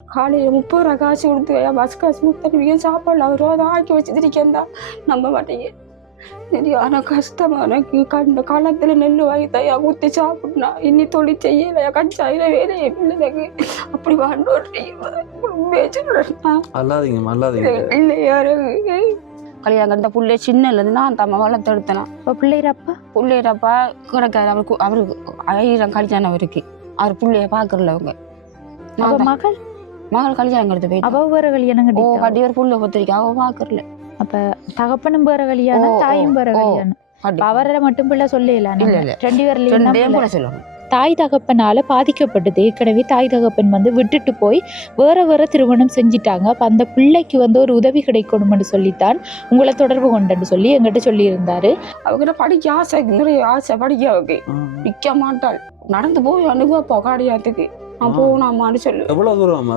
காலையில் 30 ரூபா காசு கொடுத்து பஸ் காசு கொடுத்தா சாப்பாடு அவர் அதை ஆக்கி வச்சுருக்கேன்டா நம்ப மாட்டேங்க. சரியான கஷ்டமா எனக்கு. கண்ட காலத்தில் நெல் வாங்கி தையா ஊற்றி சாப்பிட்னா இன்னி தொழில் செய்யலையா கஞ்சாயிர வேலையே பிள்ளைக்கு அப்படி இல்லையா கல்யாணம் கண்ட பிள்ளை சின்னலேருந்து நான் தம்ம வளர்த்தெடுத்தேனா. இப்போ பிள்ளைரப்பா கிடக்காரு. அவருக்கு 1000 கல்யாணம் இருக்கு. அவர் பிள்ளைய பார்க்கறல அவங்க மகள் கல்யாணம் கடுத்து போய் அவ வேற கல்யாணம் கட்டி ஒரு புள்ள பத்திரிக்கா அவ பார்க்கறல. அப்ப தகப்பனும் வேற கல்யாணம் தாயும் வேற கல்யாணம். அவரை மட்டும் பிள்ளை சொல்லலாம். 2 பேர்ல சொல்லணும். தாய் தகப்பனால பாதிக்கப்பட்டது. ஏற்கனவே தாய் தகப்பன் விட்டுட்டு போய் வேற திருமணம் செஞ்சிட்டாங்க. அப்ப அந்த பிள்ளைக்கு ஒரு உதவி கிடைக்கணும்னு சொல்லித்தான் உங்களை தொடர்பு கொண்டன்னு சொல்லி எங்கிட்ட சொல்லி இருந்தாரு. அவங்க படிக்க ஆசை, நிறைய ஆசை படிக்க வைக்க நிக்க மாட்டாள். நடந்து போய் அனுபவப்பா காடியாத்துக்கு நான் போகணும்னு சொல்லு. எவ்வளவு தூரம்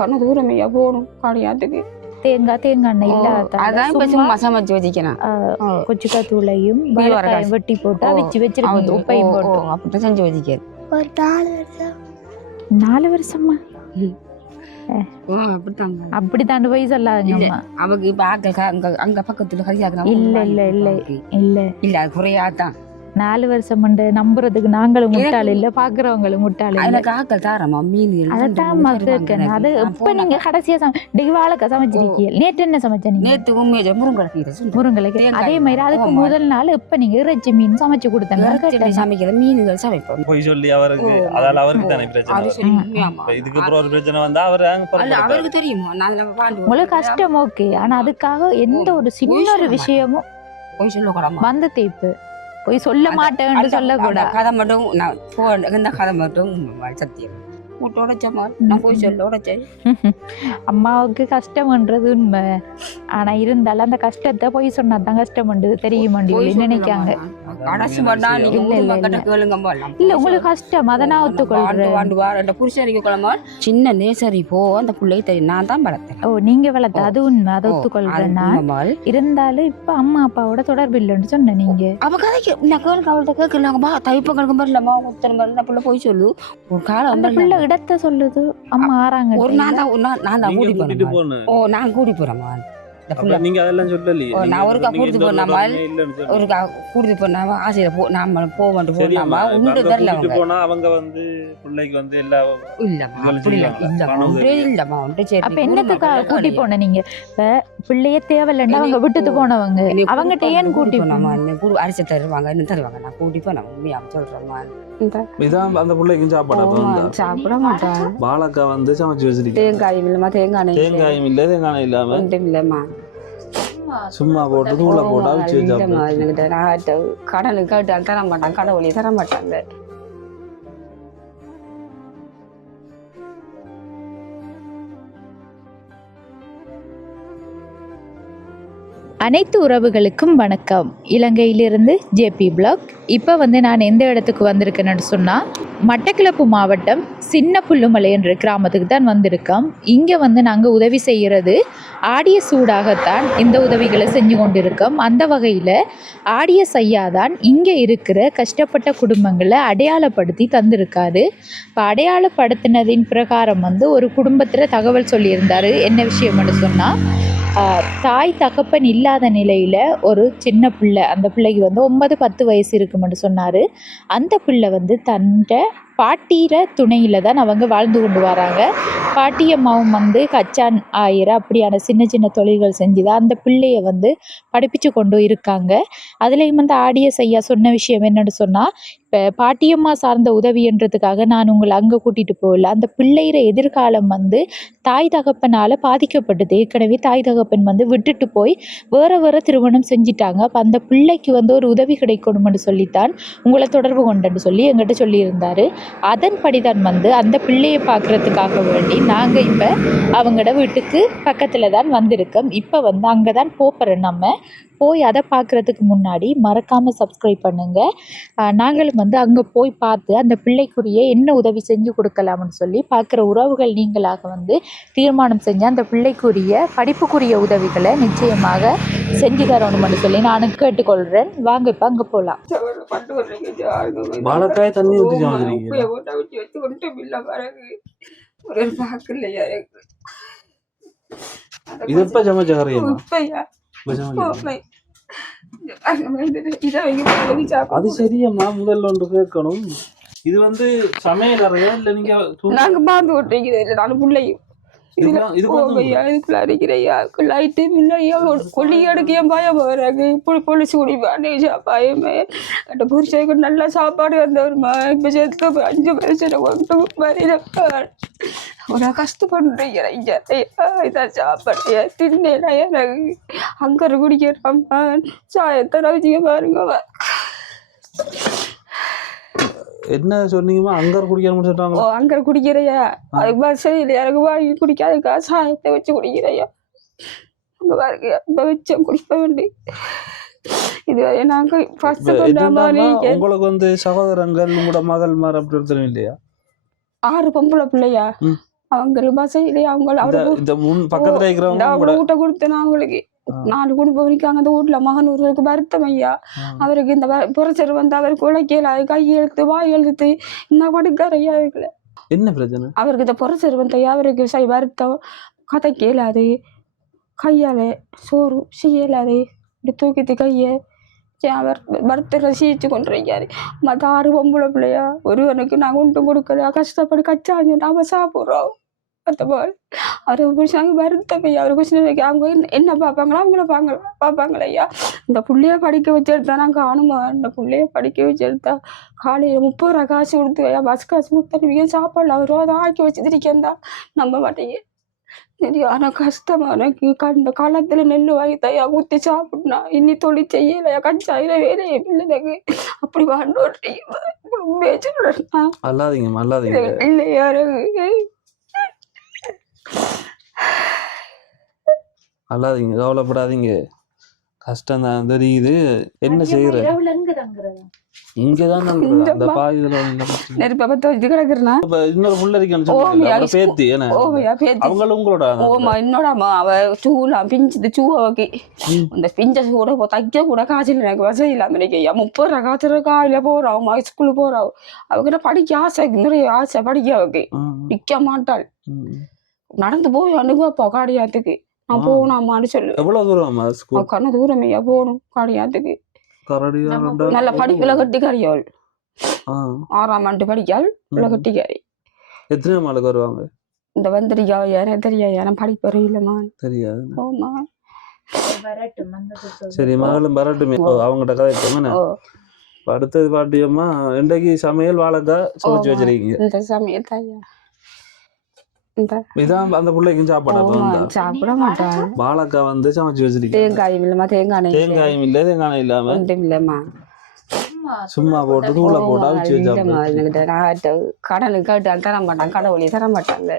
கண்ண தூரமையா போகணும் காடியாத்துக்கு. தேங்காய் எண்ணெய் இல்லாத சமைச்சு வச்சுக்கிறேன். கொச்சுக்கா தூளையும் வெட்டி போட்டு அவிச்சு வச்சிருக்கீங்க. உப்பையும் போட்டு அப்படிதான் செஞ்சு வச்சுக்கிறேன். 4 வருஷமா அப்படித்தான் போய் சொல்லாதுங்க. அவங்க இப்ப அங்க பக்கத்துல இல்ல குறையாதான் 4 வருஷம் நம்புறதுக்கு நாங்களும் முட்டாள் இல்ல, பாக்குறவங்களும் முட்டாள் இல்ல. அது எப்ப நீங்க கடைசியா வாழைக்காய் சமைச்சிருக்கீங்க? நேற்று என்ன சமைச்சீங்க? முருங்கலைக்கு. அதே மாதிரி அதுக்கு முதல் நாள் எப்ப நீங்க இறைச்சி மீன் சமைச்சு கொடுத்தாங்க? சமைக்கிற மீன்கள் சமைப்போம். போய் சொல்லி அவருக்கு அதால அவருக்கு தானே பிரச்சனை. இதுக்கு அப்புறம் ஒரு பிரச்சனை வந்தா அவருக்கு தெரியுமா உங்களுக்கு கஷ்டம். ஓகே, ஆனா அதுக்காக எந்த ஒரு சின்ன ஒரு விஷயமும் போய் சொல்லக்கூடாது. வந்து தேய்ப்பு போய் சொல்ல மாட்டேன்னு சொல்லக்கூடாது. கதை மட்டும் நான் கதை மட்டும் சத்தியம் அம்மாவுக்கு கஷ்டம்ன்றது உண்மை. ஆனா இருந்தாலும் அந்த கஷ்டத்தை போய் சொன்னாதான் கஷ்டம் தெரியுமா நினைக்காங்க. இல்ல உங்களுக்கு கஷ்டம், அதை நான் ஒத்துக்கொள்றேன். சின்ன நேசரி போ அந்த பிள்ளை தெரியும் நான் தான் வளர்த்தேன். ஓ நீங்க வளர்த்த அது உண்மை, அதை ஒத்துக்கொள்றேன் நான். இருந்தாலும் இப்ப அம்மா அப்பாவோட தொடர்பு இல்லைன்னு சொன்ன நீங்க. அவ கதைக்கு அவள்கிட்ட கேட்கலாங்கம்மா தைப்பங்களுக்கு வரலம்மா ஒருத்தர் பிள்ளை போய் சொல்லு. ஒரு காலம் அந்த பிள்ளை இடத்த சொல்லுது அம்மா ஆறாங்க. ஒரு நான் தான் கூட்டி போறேன். ஓ நான் கூட்டி போறேம்மா. நீங்க அதெல்லாம் சொல்லலையே. நான் ஒருக்கா கூட்டி போனாமா ஒருக்கா கூட்டி போனாமா ஆசையில நாம போவோம் போனாமா உண்டு தெரியல. போனா அவங்க பிள்ளைக்கு எல்லா இல்லம்மா உண்டு. சரி அப்ப என்னத்துக்காக கூட்டி போன நீங்க? பிள்ளைய தேவையில்லைன்னா அவங்க விட்டுட்டு போனவங்க அவங்ககிட்ட ஏன் கூட்டி போனாமா? அரிசி தருவாங்க இன்னும் தருவாங்க. நான் கூட்டி போனேன் உண்மையா சொல்றேம்மா. இதான் அந்த பிள்ளைக்கும் சாப்பிட மாட்டான். வாழைக்காய் சமைச்சு வச்சிருக்கேன். தேங்காயும் இல்லம்மா, தேங்காயும் இல்ல, தேங்காய் இல்லாம இல்லம்மா சும்மா போட்டு தூளை போட்டு அவிச்சு வச்சா கடனுக்கு கேட்டால் தர மாட்டான், கடவுளே தர மாட்டாங்க. அனைத்து உறவுகளுக்கும் வணக்கம். இலங்கையிலிருந்து ஜேபி பிளாக். இப்போ நான் எந்த இடத்துக்கு வந்திருக்கேன்னு சொன்னால் மட்டக்களப்பு மாவட்டம் சின்ன புல்லுமலை என்ற கிராமத்துக்கு தான் வந்திருக்கோம். இங்கே நாங்கள் உதவி செய்கிறது ஆடிய சூடாகத்தான் இந்த உதவிகளை செஞ்சு கொண்டிருக்கோம். அந்த வகையில் ஆடிய செய்யாதான் இங்கே இருக்கிற கஷ்டப்பட்ட குடும்பங்களை அடையாளப்படுத்தி தந்திருக்காரு. இப்போ அடையாளப்படுத்தினதின் பிரகாரம் ஒரு குடும்பத்தில் தகவல் சொல்லியிருந்தார். என்ன விஷயம்னு சொன்னால் தாய் தகப்பன் இல்லாத நிலையில் ஒரு சின்ன பிள்ளை, அந்த பிள்ளைக்கு 9-10 வயசு இருக்குமென்னு சொன்னார். அந்த பிள்ளை தன்னை பாட்டியிற துணையில் தான் அவங்க வாழ்ந்து கொண்டு வராங்க. பாட்டியம்மாவும் கச்சான் ஆயிர அப்படியான சின்ன சின்ன தொழில்கள் செஞ்சு தான் அந்த பிள்ளையை படிப்பிச்சு கொண்டு இருக்காங்க. அதுலேயும் ஆடிய செய்யா சொன்ன விஷயம் என்னன்னு சொன்னால், இப்போ பாட்டியம்மா சார்ந்த உதவின்றதுக்காக நான் உங்களை அங்கே கூட்டிகிட்டு போகல. அந்த பிள்ளைகிற எதிர்காலம் தாய் தகப்பனால் பாதிக்கப்பட்டது. ஏற்கனவே தாய் தகப்பன் விட்டுட்டு போய் வேற திருமணம் செஞ்சிட்டாங்க. அப்போ அந்த பிள்ளைக்கு ஒரு உதவி கிடைக்கணும்னு சொல்லித்தான் உங்களை தொடர்பு கொண்டேன்னு சொல்லி எங்கிட்ட சொல்லியிருந்தார். அதன்படி தான் அந்த பிள்ளையை பார்க்குறதுக்காக வேண்டி நாங்கள் இப்போ அவங்களோட வீட்டுக்கு பக்கத்தில் தான் வந்திருக்கோம். இப்போ அங்கே தான் போகிறோம். நம்ம போய் அதை பார்க்குறதுக்கு முன்னாடி மறக்காமல் சப்ஸ்கிரைப் பண்ணுங்கள். நாங்களும் அங்கே போய் பார்த்து அந்த பிள்ளைக்குரிய என்ன உதவி செஞ்சு கொடுக்கலாம்னு சொல்லி பார்க்குற உறவுகள் நீங்களாக தீர்மானம் செஞ்சு அந்த பிள்ளைக்குரிய படிப்புக்குரிய உதவிகளை நிச்சயமாக செஞ்சு தரணும்னு சொல்லி நான் கேட்டுக்கொள்கிறேன். வாங்க இப்போ அங்கே போகலாம். ஒரு பார்க்கலையா இது எப்ப சமைச்ச கறியம்மா? இப்பயா இப்ப சமைச்ச போமை. அங்க வந்துட்டு இதை வைக்க சாப்பிட அது சரியம்மா, முதல்ல ஒன்று கேட்கணும். இது வந்து சமையல் அறையா இல்ல நீங்க நாங்க பாந்து விட்டுருக்கிறது இல்லை நானும் பிள்ளையும் இதுக்குள்ள அடிக்கிறையா லைட்டு இல்லையா கொல்லி எடுக்க என் பயம் வராங்க இப்படி பொழிச்சு குடிப்பான் பயமே அந்த புரிச்சதுக்கு நல்ல சாப்பாடு வந்தவருமா இப்போ சேர்த்து 5 வருஷம் கொண்டு வரப்பான் ஒரு கஷ்டப்படுறீங்க இதான் சாப்பாடு தின்னேனா எனக்கு அங்கே குடிக்கிறப்பா சாயத்தை ரவிச்சிங்க பாருங்க. என்ன சொன்னீங்கம்மா? அங்கர் குடிக்கணும்னு சொல்றாங்க. அங்கர் குடிக்கிறையா அதுக்கு பஸ் இல்லை எனக்கு வாங்கி குடிக்காதுக்கா சாயத்தை வச்சு குடிக்கிறையா அங்கே பாருங்க இப்போ வச்சு குடிப்ப வேண்டி இது நாங்க உங்களுக்கு வந்து சகோதரங்கள் உங்களோட மகள் மாதிரி அப்படி ஒருத்தரும் இல்லையா? 6 பொம்பளை பிள்ளையா அவங்க பஸ் இல்லையா அவங்க பக்கத்துல இருக்கிறவங்க ஊட்ட கொடுத்தேன் அவங்களுக்கு 4 குடும்பம் இருக்காங்க அந்த வீட்டுல மகன் ஒருவருக்கு வருத்தம் ஐயா அவருக்கு இந்த புறச்சர் வந்து அவருக்கு உழைக்கல அது கை எழுத்து வாய் எழுத்து இந்த படுக்கார் ஐயா இருக்குல்ல. என்ன பிரச்சனை அவருக்கு இந்த புறச்சர் வந்து ஐயா அவருக்கு வருத்தம் கதை கேளாது கையால சோறு செய்யலாது இப்படி தூக்கிட்டு கையை அவர் வருத்தரை சீச்சு கொண்டிருக்காரு. மற்ற 6 பொம்பளை பிள்ளையா ஒருவனுக்கு நாங்கள் ஒன்றும் கொடுக்கல கஷ்டப்பட்டு கச்சாஞ்சு நாம சாப்பிட்றோம். அவரு புருஷாங்க வருத்தம் ஐயா அவரு கொஸ்டின் வைக்க அவங்க என்ன பார்ப்பாங்களா அவங்கள பார்ப்பாங்களா ஐயா இந்த பிள்ளைய படிக்க வச்செடுத்தா நான் காணுமா இந்த பிள்ளைய படிக்க வச்செடுத்தா காலையில் 30 ரூபா காசு கொடுத்து ஐயா பஸ் காசு கொடுத்தா சாப்பாடுல அவர் அதை ஆக்கி வச்சுருக்கேன்டா நம்ப மாட்டேங்க சரியான கஷ்டமா எனக்கு இந்த காலத்துல நெல் வாங்கி தையா ஊற்றி சாப்பிட்னா இன்னி தொழில் செய்யலையா கச்சாயில வேலையே இல்லை எனக்கு அப்படி வாழ்றீங்க இல்லையா அல்லாதீங்க கவலைப்படாதீங்க கஷ்டம் தான் தெரியுது என்ன செய்யற இங்கதான் அந்த பாயுதுல நெருப்ப பத்த வச்சு கிடக்குறா இன்னொரு புள்ளரிக்கணும் பேத்தி என்ன அவங்களும் உங்களோட ஓமா என்னோட அம்மா அவ சூலாம் பிஞ்சது சூவாக்கி இந்த பிஞ்ச சூட தைக்க கூட காய்ச்சல் எனக்கு வசதி இல்லாம இருக்கையா 30 ரூபா காய்ச்சல் காயில போறான் ஸ்கூலுக்கு போறான் அவகிட்ட படிக்க ஆசை நிறைய ஆசை படிக்க அவக்கு நிக்க மாட்டாள் நடந்து போய் அனுபவப்பா காடியாத்துக்கு நான் போகணும் அம்மான்னு சொல்லு. எவ்வளவு தூரம் கண்ண தூரமையா போகணும் காடியாத்துக்கு நல்ல படிப்புல கட்டிக்காரியாள் 6ஆம் ஆண்டு படிக்காள் கட்டிக்காரி. எத்தனை மாளுக்கு வருவாங்க இந்த வந்திரிக்கா எனக்கு தெரியா நான் படிப்பு வரையிலமா தெரியாது. ஓமா சரி மகளும் வரட்டுமே அவங்ககிட்ட கதை அடுத்தது பாட்டியம்மா இன்றைக்கு சமையல் வாழைக்காய் சமைச்சு வச்சிருக்கீங்க. இந்த சமையல் தாயா இதான் அந்த பிள்ளைக்கும் சாப்பிட மாட்டான் வாழைக்காய் வந்து சமைச்சு வச்சிருக்கேன். தேங்காயும் இல்லமா தேங்காயும் இல்ல தேங்காய் இல்லாம இல்லம்மா சும்மா போட்டு தூளை போட்டு அவிச்சு வச்சா கடனுக்கு கேட்டு தர மாட்டான் கடவுளி தர மாட்டாங்க.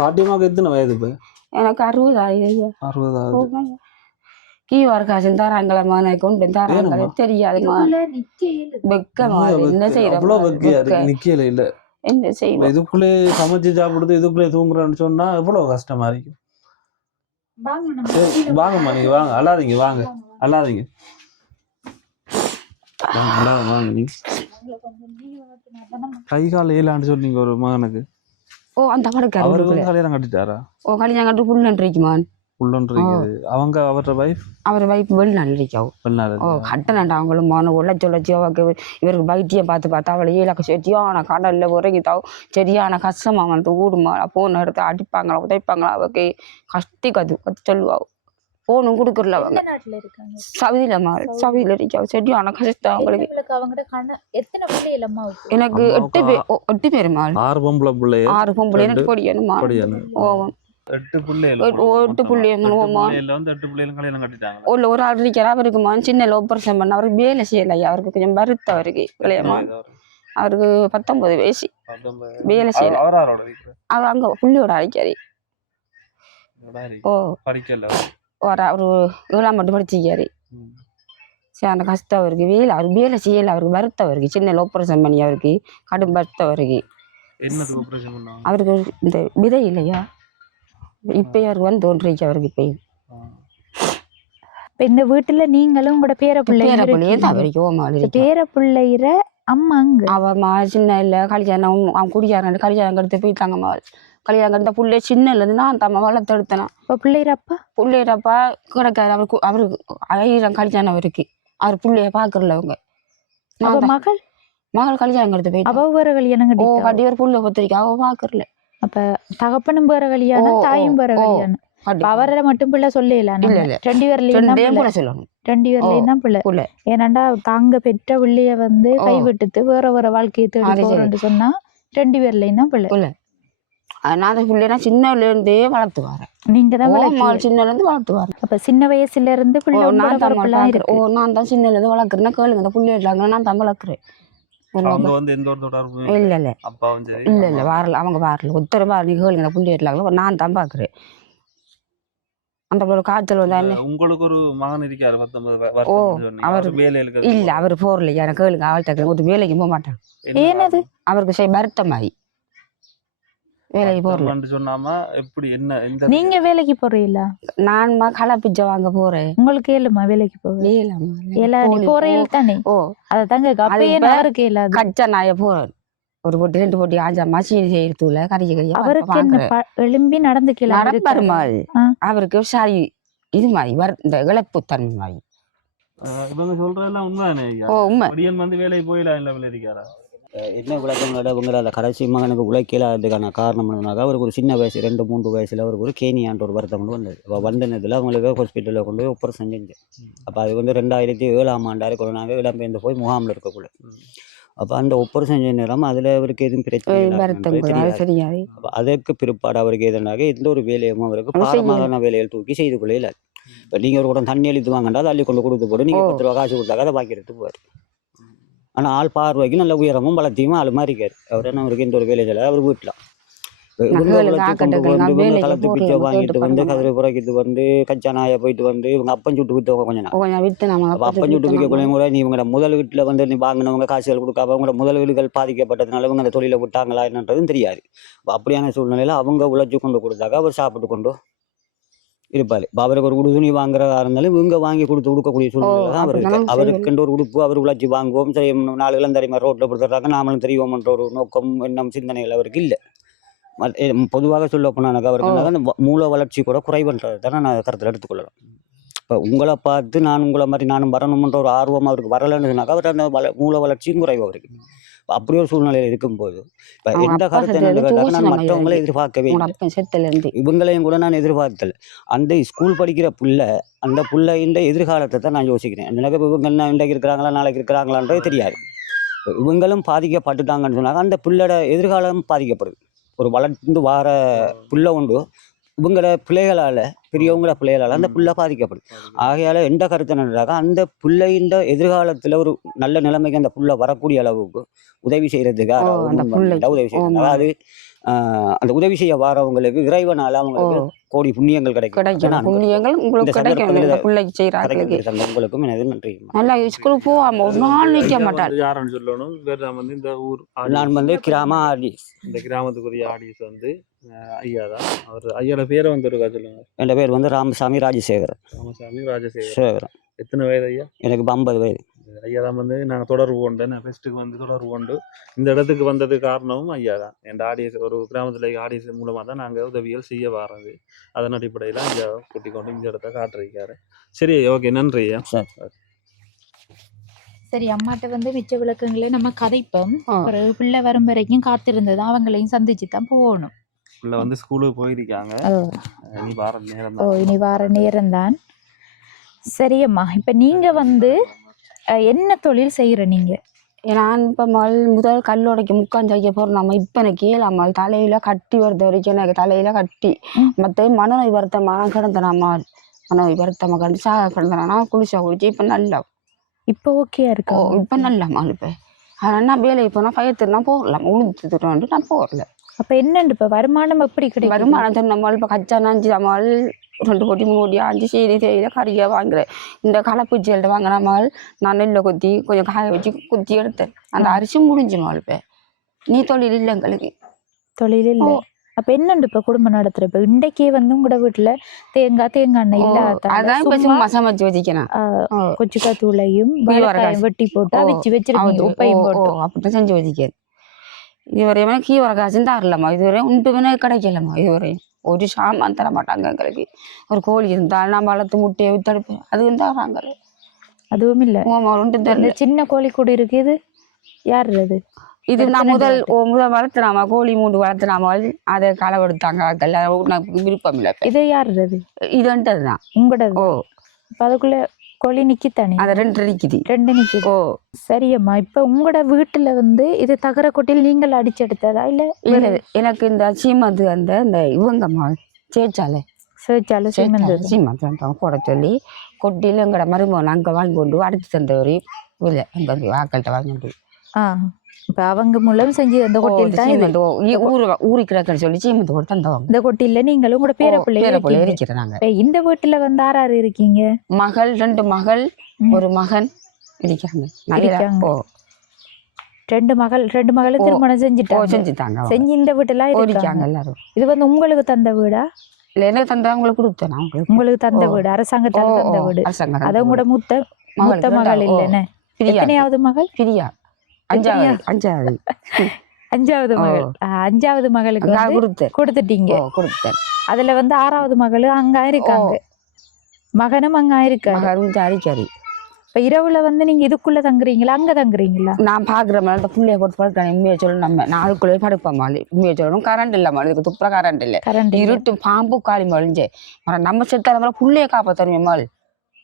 பாட்டியம்மாக்கு எத்தனை வயது இப்ப? எனக்கு 60 60 கீவார் காசு தராங்களம்மா நான் கொண்டு தராங்களே தெரியாதுமா வெக்கமா என்ன செய்யறோம் நிக்கல இல்ல என்ன செய்வோம் இதுக்குள்ளே சமைச்சு சாப்பிடுறது இதுக்குள்ளே தூங்குறான்னு சொன்னா எவ்வளவு கஷ்டமா இருக்கும். வாங்கம்மா நீங்க வாங்க அல்லாதீங்க வாங்க அல்லாதீங்க வாங்க கை கால ஏலான்னு சொன்னீங்க ஒரு மகனுக்கு. அந்த அவருக்கு கல்யாணம் கட்டிட்டாரா? கல்யாணம் கட்டு புள்ளன்றிக்குமான் அவங்க அவர் வைஃப் வெளிநாடு கட்டணண்டா அவங்களும் உழைச்சி இவருக்கு வைத்தியம் பார்த்து அவளை ஈழக்க சரியான கடல்ல உறங்கித்தாவும் சரியான கஷ்டமா வந்து ஊடுமா போன இடத்த அடிப்பாங்களா உதைப்பாங்களா அவக்கு கஷ்டி கத்து சொல்லுவாங்க போனும் கொடுக்குறல அவங்க சவிதியில இருக்காவும் சரியான கஷ்டம் அவங்களுக்கு. எனக்கு 8 பேருமா 6 பொம்பளை பிள்ளை 6 பொம்பளை எனக்கு பொடியனுமா 8 பிள்ளைகள் ஒரு ஆள் இருக்கிற அவருக்குமா சின்ன ஆபரேஷன் பண்ண அவருக்கு வேலை செய்யலையா அவருக்கு கொஞ்சம் வருத்த அவருக்கு விளையாமா அவருக்கு 19 வயசு வேலை செய்யல அவர் அங்க புள்ளியோட அடிக்காரு. அவரு 7ஆம் ஆண்டு படிச்சிருக்காரு. சரி அந்த கஷ்டம் அவருக்கு அவர் வேலை செய்யல அவருக்கு வருத்த அவருக்கு சின்ன ஆபரேஷன் பண்ணி அவருக்கு கடும் வருத்த அவருக்கு. அவருக்கு இந்த விதை இல்லையா இப்பயும் அவருக்கு வந்து தோன்றிச்சு அவருக்கு இப்பயும். இப்ப இந்த வீட்டுல நீங்களும் உங்களோட பேர பிள்ளைய தான் பேர பிள்ளையிற அம்மா அங்க அவ சின்ன இல்லை கல்யாணம் அவன் குடிக்காரன் கல்யாணம் கெடுத்து போயிட்டாங்க மகள் கல்யாணம் கெடுத்த பிள்ளை சின்னலேருந்து நான் தம்மா வளர்த்தெடுத்தேன். இப்போ பிள்ளைரப்பா பிள்ளையரப்பா கிடக்காரு அவருக்கு 1000 கல்யாணம் அவருக்கு அவர் பிள்ளைய பாக்குறல அவங்க மகள் மகள் கல்யாணம் கெடுத்து போயிட்டு அவ வேற கல்யாணம் கட்டி ஒரு புள்ள பத்திரிக்கை அவ பாக்குறல. அப்ப தகப்பனும் வேற கல்யாணம் தாயும் வேற கல்யாணம். அவரை மட்டும் பிள்ளை சொல்லலாம் 2 பேர்லயும் சொல்லணும் 2 பேர்லயும் தான் பிள்ளை. ஏன்னாண்டா தாங்க பெற்ற பிள்ளைய வந்து கைவிட்டுட்டு வேற வேற வாழ்க்கையை தேடி போறேன்னு சொன்னா 2 பேர்லயும் தான் பிள்ளை. நான் அந்த பிள்ளைனா சின்னல இருந்தே வளர்த்து வரேன். நீங்க தான் சின்னல இருந்து வளர்த்து வரேன். அப்ப சின்ன வயசுல இருந்து நான் தான் சின்னல இருந்து வளர்க்குறேன்னா கேளுங்க இந்த பிள்ளை இருக்காங்க நான் தான் வளர்க்குறேன். அவங்க வந்து எந்த ஒரு தொடர்பும் இல்ல அப்பாவும் சரி இல்ல வரல அவங்க வரல ஒருத்தர் நீ கேளுங்க இந்த பிள்ளை இருக்காங்க நான் தான் பாக்குறேன். அந்த ஒரு காய்ச்சல் வந்தா உங்களுக்கு ஒரு மகன் இருக்காரு 19 அவர் வேலையில இல்ல அவர் போறல எனக்கு கேளுங்க அவள்கிட்ட ஒரு வேலைக்கு போக மாட்டான். ஏனது அவருக்கு வருத்தமாயி வேலைக்கு போறேன் சொன்னாம எப்படி என்ன எந்த நீங்க வேலைக்கு போறீங்களா? நான் களை பிச்சை வாங்க போறேன். உங்களுக்கு ஏழுமா வேலைக்கு போறேன் தானே? அதை தாங்க கச்சா நாய போறேன் ஒரு போட்டி 2 போட்டி ஆஞ்சா மசீன் செய்யறதுல கறிக்க அவருக்கு எழும்பி நடந்துக்கலாம் நடப்பாரு அவருக்கு சாரி இது மாதிரி இந்த இழப்பு தன்மை மாதிரி இவங்க சொல்றதெல்லாம் உண்மைதானே? உண்மை வந்து வேலைக்கு போயிடலாம் இல்ல விளையாடிக்காரா என்ன விளக்கங்களோட இவங்க அந்த கடைசி மகனுக்கு உழைக்கலாததுக்கான காரணம் என்னன்னாக்கா அவருக்கு ஒரு சின்ன வயசு 2-3 வயசுல அவருக்கு ஒரு கேனியான்ற ஒரு வருத்தம் கொண்டு வந்தது. அப்போ வந்தனத்தில் அவங்களுக்கு ஹாஸ்பிட்டலில் கொண்டு போய் ஆப்ரேஷன் செஞ்சேன். அப்போ அது வந்து 2007ஆம் ஆண்டு கொரோனாவே இடம்பெயர்ந்து போய் முகாமில் இருக்கக்குள்ள. அப்போ அந்த ஆப்ரேஷன் செஞ்ச நேரம் அதில் அவருக்கு எதுவும் பிரச்சனை அதற்கு பிற்பாடு அவருக்கு எதுனாக்க எந்த ஒரு வேலையும் அவருக்கு பாரமான வேலைகள் தூக்கி செய்து கொள்ள இல்லாது. இப்போ நீங்கள் ஒரு கூட தண்ணி எழுத்து வாங்கண்டா அதை அள்ளி கொண்டு கொடுத்து போட்டு நீங்கள் 10 ரூபா காசு கொடுத்தாக்க அதை பாக்கி எடுத்து போவார். ஆனால் ஆள் பார்வைக்கு நல்ல உயரமும் வளர்த்தியுமா ஆள் மாதிரி இருக்காரு. அவர் என்ன அவருக்கு எந்த ஒரு வேலை செய்யல அவர் வீட்டில் களத்து பிச்சை வாங்கிட்டு வந்து கதிரை புறக்கிட்டு வந்து கச்சா நாயை போயிட்டு வந்து இவங்க அப்பன் சுட்டு விற்றவங்க கொஞ்சம் அப்பன் சுட்டு விற்கக்கூடிய கூட நீ இவங்களோட முதல் வீட்டில் வந்து நீ வாங்கினவங்க காசுகள் கொடுக்காம அவங்களோட முதல் வீடுகள் பாதிக்கப்பட்டதுனால இவங்க அந்த தொழிலை விட்டாங்களா என்னன்றதும் தெரியாது. அப்படியான சூழ்நிலையில் அவங்க உழைச்சி கொண்டு கொடுத்தாக்க அவர் சாப்பிட்டு கொண்டு இருப்பாரு. அவருக்கு ஒரு உடுதுணி வாங்குறதா இருந்தாலும் இவங்க வாங்கி கொடுக்கக்கூடிய சூழ்நிலை அவருக்கு அவருக்குன்ற ஒரு உடுப்பு அவர் உழைச்சி வாங்குவோம் சரி 4 இளந்தறிமா ரோட்டில் கொடுத்துட்றாங்க நாமளும் தெரிவோம்ன்ற ஒரு நோக்கம் எண்ணம் சிந்தனைகள் அவருக்கு இல்லை. பொதுவாக சொல்ல போனாக்கா அவருக்கு மூல வளர்ச்சி கூட குறைவுன்றது தானே நான் கருத்தில் எடுத்துக்கொள்ளலாம். இப்போ உங்களை பார்த்து நான் உங்களை மாதிரி நானும் வரணும்ன்ற ஒரு ஆர்வம் அவருக்கு வரலைன்னுனாக்கா அவர் அந்த மூல வளர்ச்சியும் குறைவு அவருக்கு. அப்படி ஒரு சூழ்நிலையில் இருக்கும்போது இப்போ எந்த கருத்தை நான் மற்றவங்களே எதிர்பார்க்கவே இவங்களையும் கூட நான் எதிர்பார்த்தல. அந்த ஸ்கூல் படிக்கிற பிள்ளை அந்த பிள்ளைன்ற எதிர்காலத்தை தான் நான் யோசிக்கிறேன். எனக்கு இவங்க என்ன இன்றைக்கு இருக்கிறாங்களா நாளைக்கு இருக்கிறாங்களான்றது தெரியாது. இவங்களும் பாதிக்கப்பட்டுட்டாங்கன்னு சொன்னாங்க அந்த பிள்ளையோட எதிர்காலம் பாதிக்கப்படுது. ஒரு வளர்ந்து வார புள்ள உண்டு இவங்களோட பிள்ளைகளால் பெரியவங்களோட பிள்ளைகளால் அந்த புள்ள பாதிக்கப்படுது. ஆகையால் எந்த கருத்து என்னன்றாக்க அந்த பிள்ளையின் எதிர்காலத்தில் ஒரு நல்ல நிலைமைக்கு அந்த புள்ள வரக்கூடிய அளவுக்கு உதவி செய்யறதுக்காக உதவி செய்யறாங்க. அது அந்த உதவி செய்ய வரவங்களுக்கு இறைவனால அவங்களுக்கு கோடி புண்ணியங்கள் கிடைக்கும். உங்களுக்கும் எனது நன்றி. நான் வந்து கிராம ஆடிஸ் இந்த கிராமத்துக்குரிய ஆடிஸ் வந்து ஐயா தான். அவர் ஐயாவோட பேரை வந்து இருக்கா சொல்லுங்க. என் பேர் வந்து ராமசாமி ராஜசேகரன். ராமசாமி ராஜசேகரன். எத்தனை வயது ஐயா? எனக்கு 50 வயது. ஐயா தான் வந்து நாங்கள் தொடர்பு கொண்டு நான் ஃபெஸ்ட்டுக்கு வந்து தொடர்பு கொண்டு இந்த இடத்துக்கு வந்தது காரணமும் ஐயா தான். என் ஆடியன்ஸ் ஒரு கிராமத்தில் ஆடியன்ஸ் மூலமாக தான் நாங்கள் உதவிகள் செய்ய வர்றது. அதன் அடிப்படையில் ஐயா கூட்டி கொண்டு இந்த இடத்த காட்டுறிருக்காரு. சரி ஓகே நன்றி ஐயா. சரி அம்மாட்ட வந்து மிச்ச விளக்கங்களே நம்ம கதைப்போம். ஒரு பிள்ளை வரும் வரைக்கும் காத்திருந்தது அவங்களையும் சந்திச்சு தான் போகணும். பிள்ளை வந்து ஸ்கூலுக்கு போயிருக்காங்க. இனி வார நேரம் தான். சரியம்மா இப்போ நீங்கள் வந்து என்ன தொழில் செய்கிற நீங்கள்? நான் இப்போ முதல் கல்லோடைக்கு முக்காஞ்சு வைக்க போகிறோம். நம்ம இப்போ எனக்கு ஏழாமல் தலையில் கட்டி வருது வரைக்கும் எனக்கு தலையில் கட்டி மற்ற மனநோய் வருத்தமாக கிடந்தேன். அம்மாள் மனநோய் வருத்தமாக கிடந்து சாக கிடந்தேன். நான் குளிச்சா குளிச்சு இப்போ நல்லா இப்போ ஓகே இருக்கா? இப்போ நல்லாம்மா இப்போ அதனால் நான் வேலைக்கு போனால் பயத்துனா போகலாம் உளுந்துட்டு வந்து நான் போகல. அப்போ என்னண்டு இப்போ வருமானம் எப்படி கிடைக்கும்? வருமானம் நம்மளால் இப்போ கச்சா நாஞ்சு நம்மளால் 2 கோடி 3 கோடி 5 செய்தி கறியாக வாங்குறேன். இந்த களைப்பூச்சிகள்ட்ட வாங்கினாமல் நான் நெல்லை கொத்தி கொஞ்சம் காய வச்சு குத்தி எடுத்தேன். அந்த அரிசி முடிஞ்சுமா இப்போ நீ தொழில் இல்லை எங்களுக்கு தொழில் இல்லை. அப்ப என்னண்டு இப்ப குடும்பம் நடத்துற இப்ப இன்றைக்கே வந்து உங்களோட வீட்டுல தேங்காய் எண்ணெய் அதான் இப்ப சும்மா சமைச்சு வச்சுக்கிறேன். கொச்சுக்கா தூளையும் வாழைக்காயும் வெட்டி போட்டு அவிச்சு வச்சிருக்கீங்க உப்பையும் போட்டு அப்படித்தான் செஞ்சு வச்சுக்கிறேன். இதுவரையுமே கீவர காசுன்னு தரலாமா, இதுவரையும் உண்டுமே கிடைக்கலாமா, இதுவரையும் ஒரு சாமான் தர மாட்டாங்க எங்களுக்கு. ஒரு கோழி இருந்தால் நான் வளர்த்து முட்டையை வித்தடுப்பேன், அதுவும் தராங்க. அதுவும் இல்ல உண்டு சின்ன கோழி கூட இருக்கு. இது யாரு அது? இது நான் முதல் வளர்த்துனாமா கோழி மூண்டு வளர்த்துனாமா அதை களவெடுத்தாங்க, விருப்பம் இல்லை. இது யாரு அது? இதுன்றதுதான் உங்களோட. இப்ப அதுக்குள்ள கோழி நிக்கித்தானே? அது ரெண்டு நிக்குது. ஓ சரியம்மா. இப்ப உங்களோட வீட்டுல வந்து இது தகர கொட்டில் நீங்கள் அடிச்செடுத்ததா இல்ல? இல்ல எனக்கு இந்த சீமந்து இந்த இவங்கம்மா சேச்சாலை சீமந்து போட சொல்லி கொட்டியில் எங்கட மருமகன் அங்க வாங்கி கொண்டு அடிச்சு தந்தவரி இல்லை அங்க வாக்கள்கிட்ட வாங்கிட்டு இப்ப அவங்க மூலம் செஞ்சு அந்த கொட்டில் தான் ஊறி கிடக்குன்னு சொல்லி சீமந்து போட்டு தந்தவங்க. இந்த கொட்டில நீங்களும் கூட பேர பிள்ளை இருக்கிறாங்க. இந்த வீட்டுல வந்து ஆறாறு இருக்கீங்க? மகள், 2 மகள், ஒரு மகன் இருக்காங்க. 2 மகளும் திருமணம் செஞ்சுட்டாங்க. செஞ்சு இந்த வீட்டுல இருக்காங்க எல்லாரும். இது வந்து உங்களுக்கு தந்த வீடா இல்ல எனக்கு தந்த உங்களுக்கு கொடுத்தேன்? உங்களுக்கு தந்த வீடு, அரசாங்கத்தால தந்த வீடு. அத உங்களோட மூத்த மகள் இல்லைன்னு? எத்தனையாவது மகள்? பிரியா. 5வது மகள். 5வது மகளுக்கு கொடுத்துட்டீங்க. அதுல வந்து 6வது மகளும் அங்க இருக்காங்க, மகனும் அங்க இருக்காரு. இப்ப இரவுல வந்து நீங்க இதுக்குள்ள தங்குறீங்களா அங்க தங்குறீங்களா? நான் பாக்குற மாதிரி அந்த புள்ளைய போட்டு படுக்கிறேன். உண்மையை சொல்லணும், நம்ம அதுக்குள்ளே படுப்போம். உண்மையை சொல்லணும், கரண்ட் இல்ல மாதிரி இதுக்கு துப்புற கரண்ட் இல்ல, இருட்டு பாம்பு காலி மழிஞ்சே நம்ம செத்தால மாதிரி புள்ளைய காப்பாத்தருமே மாதிரி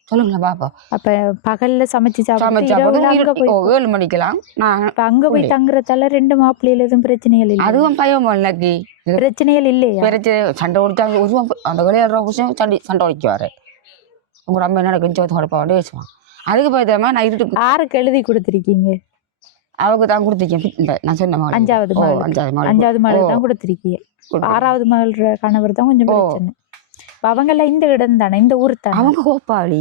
சொல்லுங்களா பாப்பா. அப்ப பகல்ல சமைச்சு 7 மணிக்கெல்லாம் நான் அங்க போய் தங்குறதால 2 மாப்பிள்ளையில எதுவும் பிரச்சனைகள் இல்லை? அதுவும் பயம் எனக்கு பிரச்சனைகள் இல்லையா? பிரச்சனை சண்டை ஓடிச்சாங்க அந்த விளையாடுற விஷயம் சண்டை ஓடிக்குவாரு. உங்களோட அம்மா என்ன கொஞ்சம் தொடப்பாண்டு பேசுவான். அதுக்கு பயத்தமா நான் இருட்டு. யாருக்கு எழுதி கொடுத்துருக்கீங்க? அவங்க தான் கொடுத்துருக்கேன். நான் சொன்ன 5வது மகள் தான் கொடுத்துருக்கீங்க. 6வது மகள் கணவர் தான் கொஞ்சம் பிரச்சனை. அவங்கெல்லாம் இந்த இடம் தானே, இந்த ஊர் தானே? அவங்க கோப்பாளி.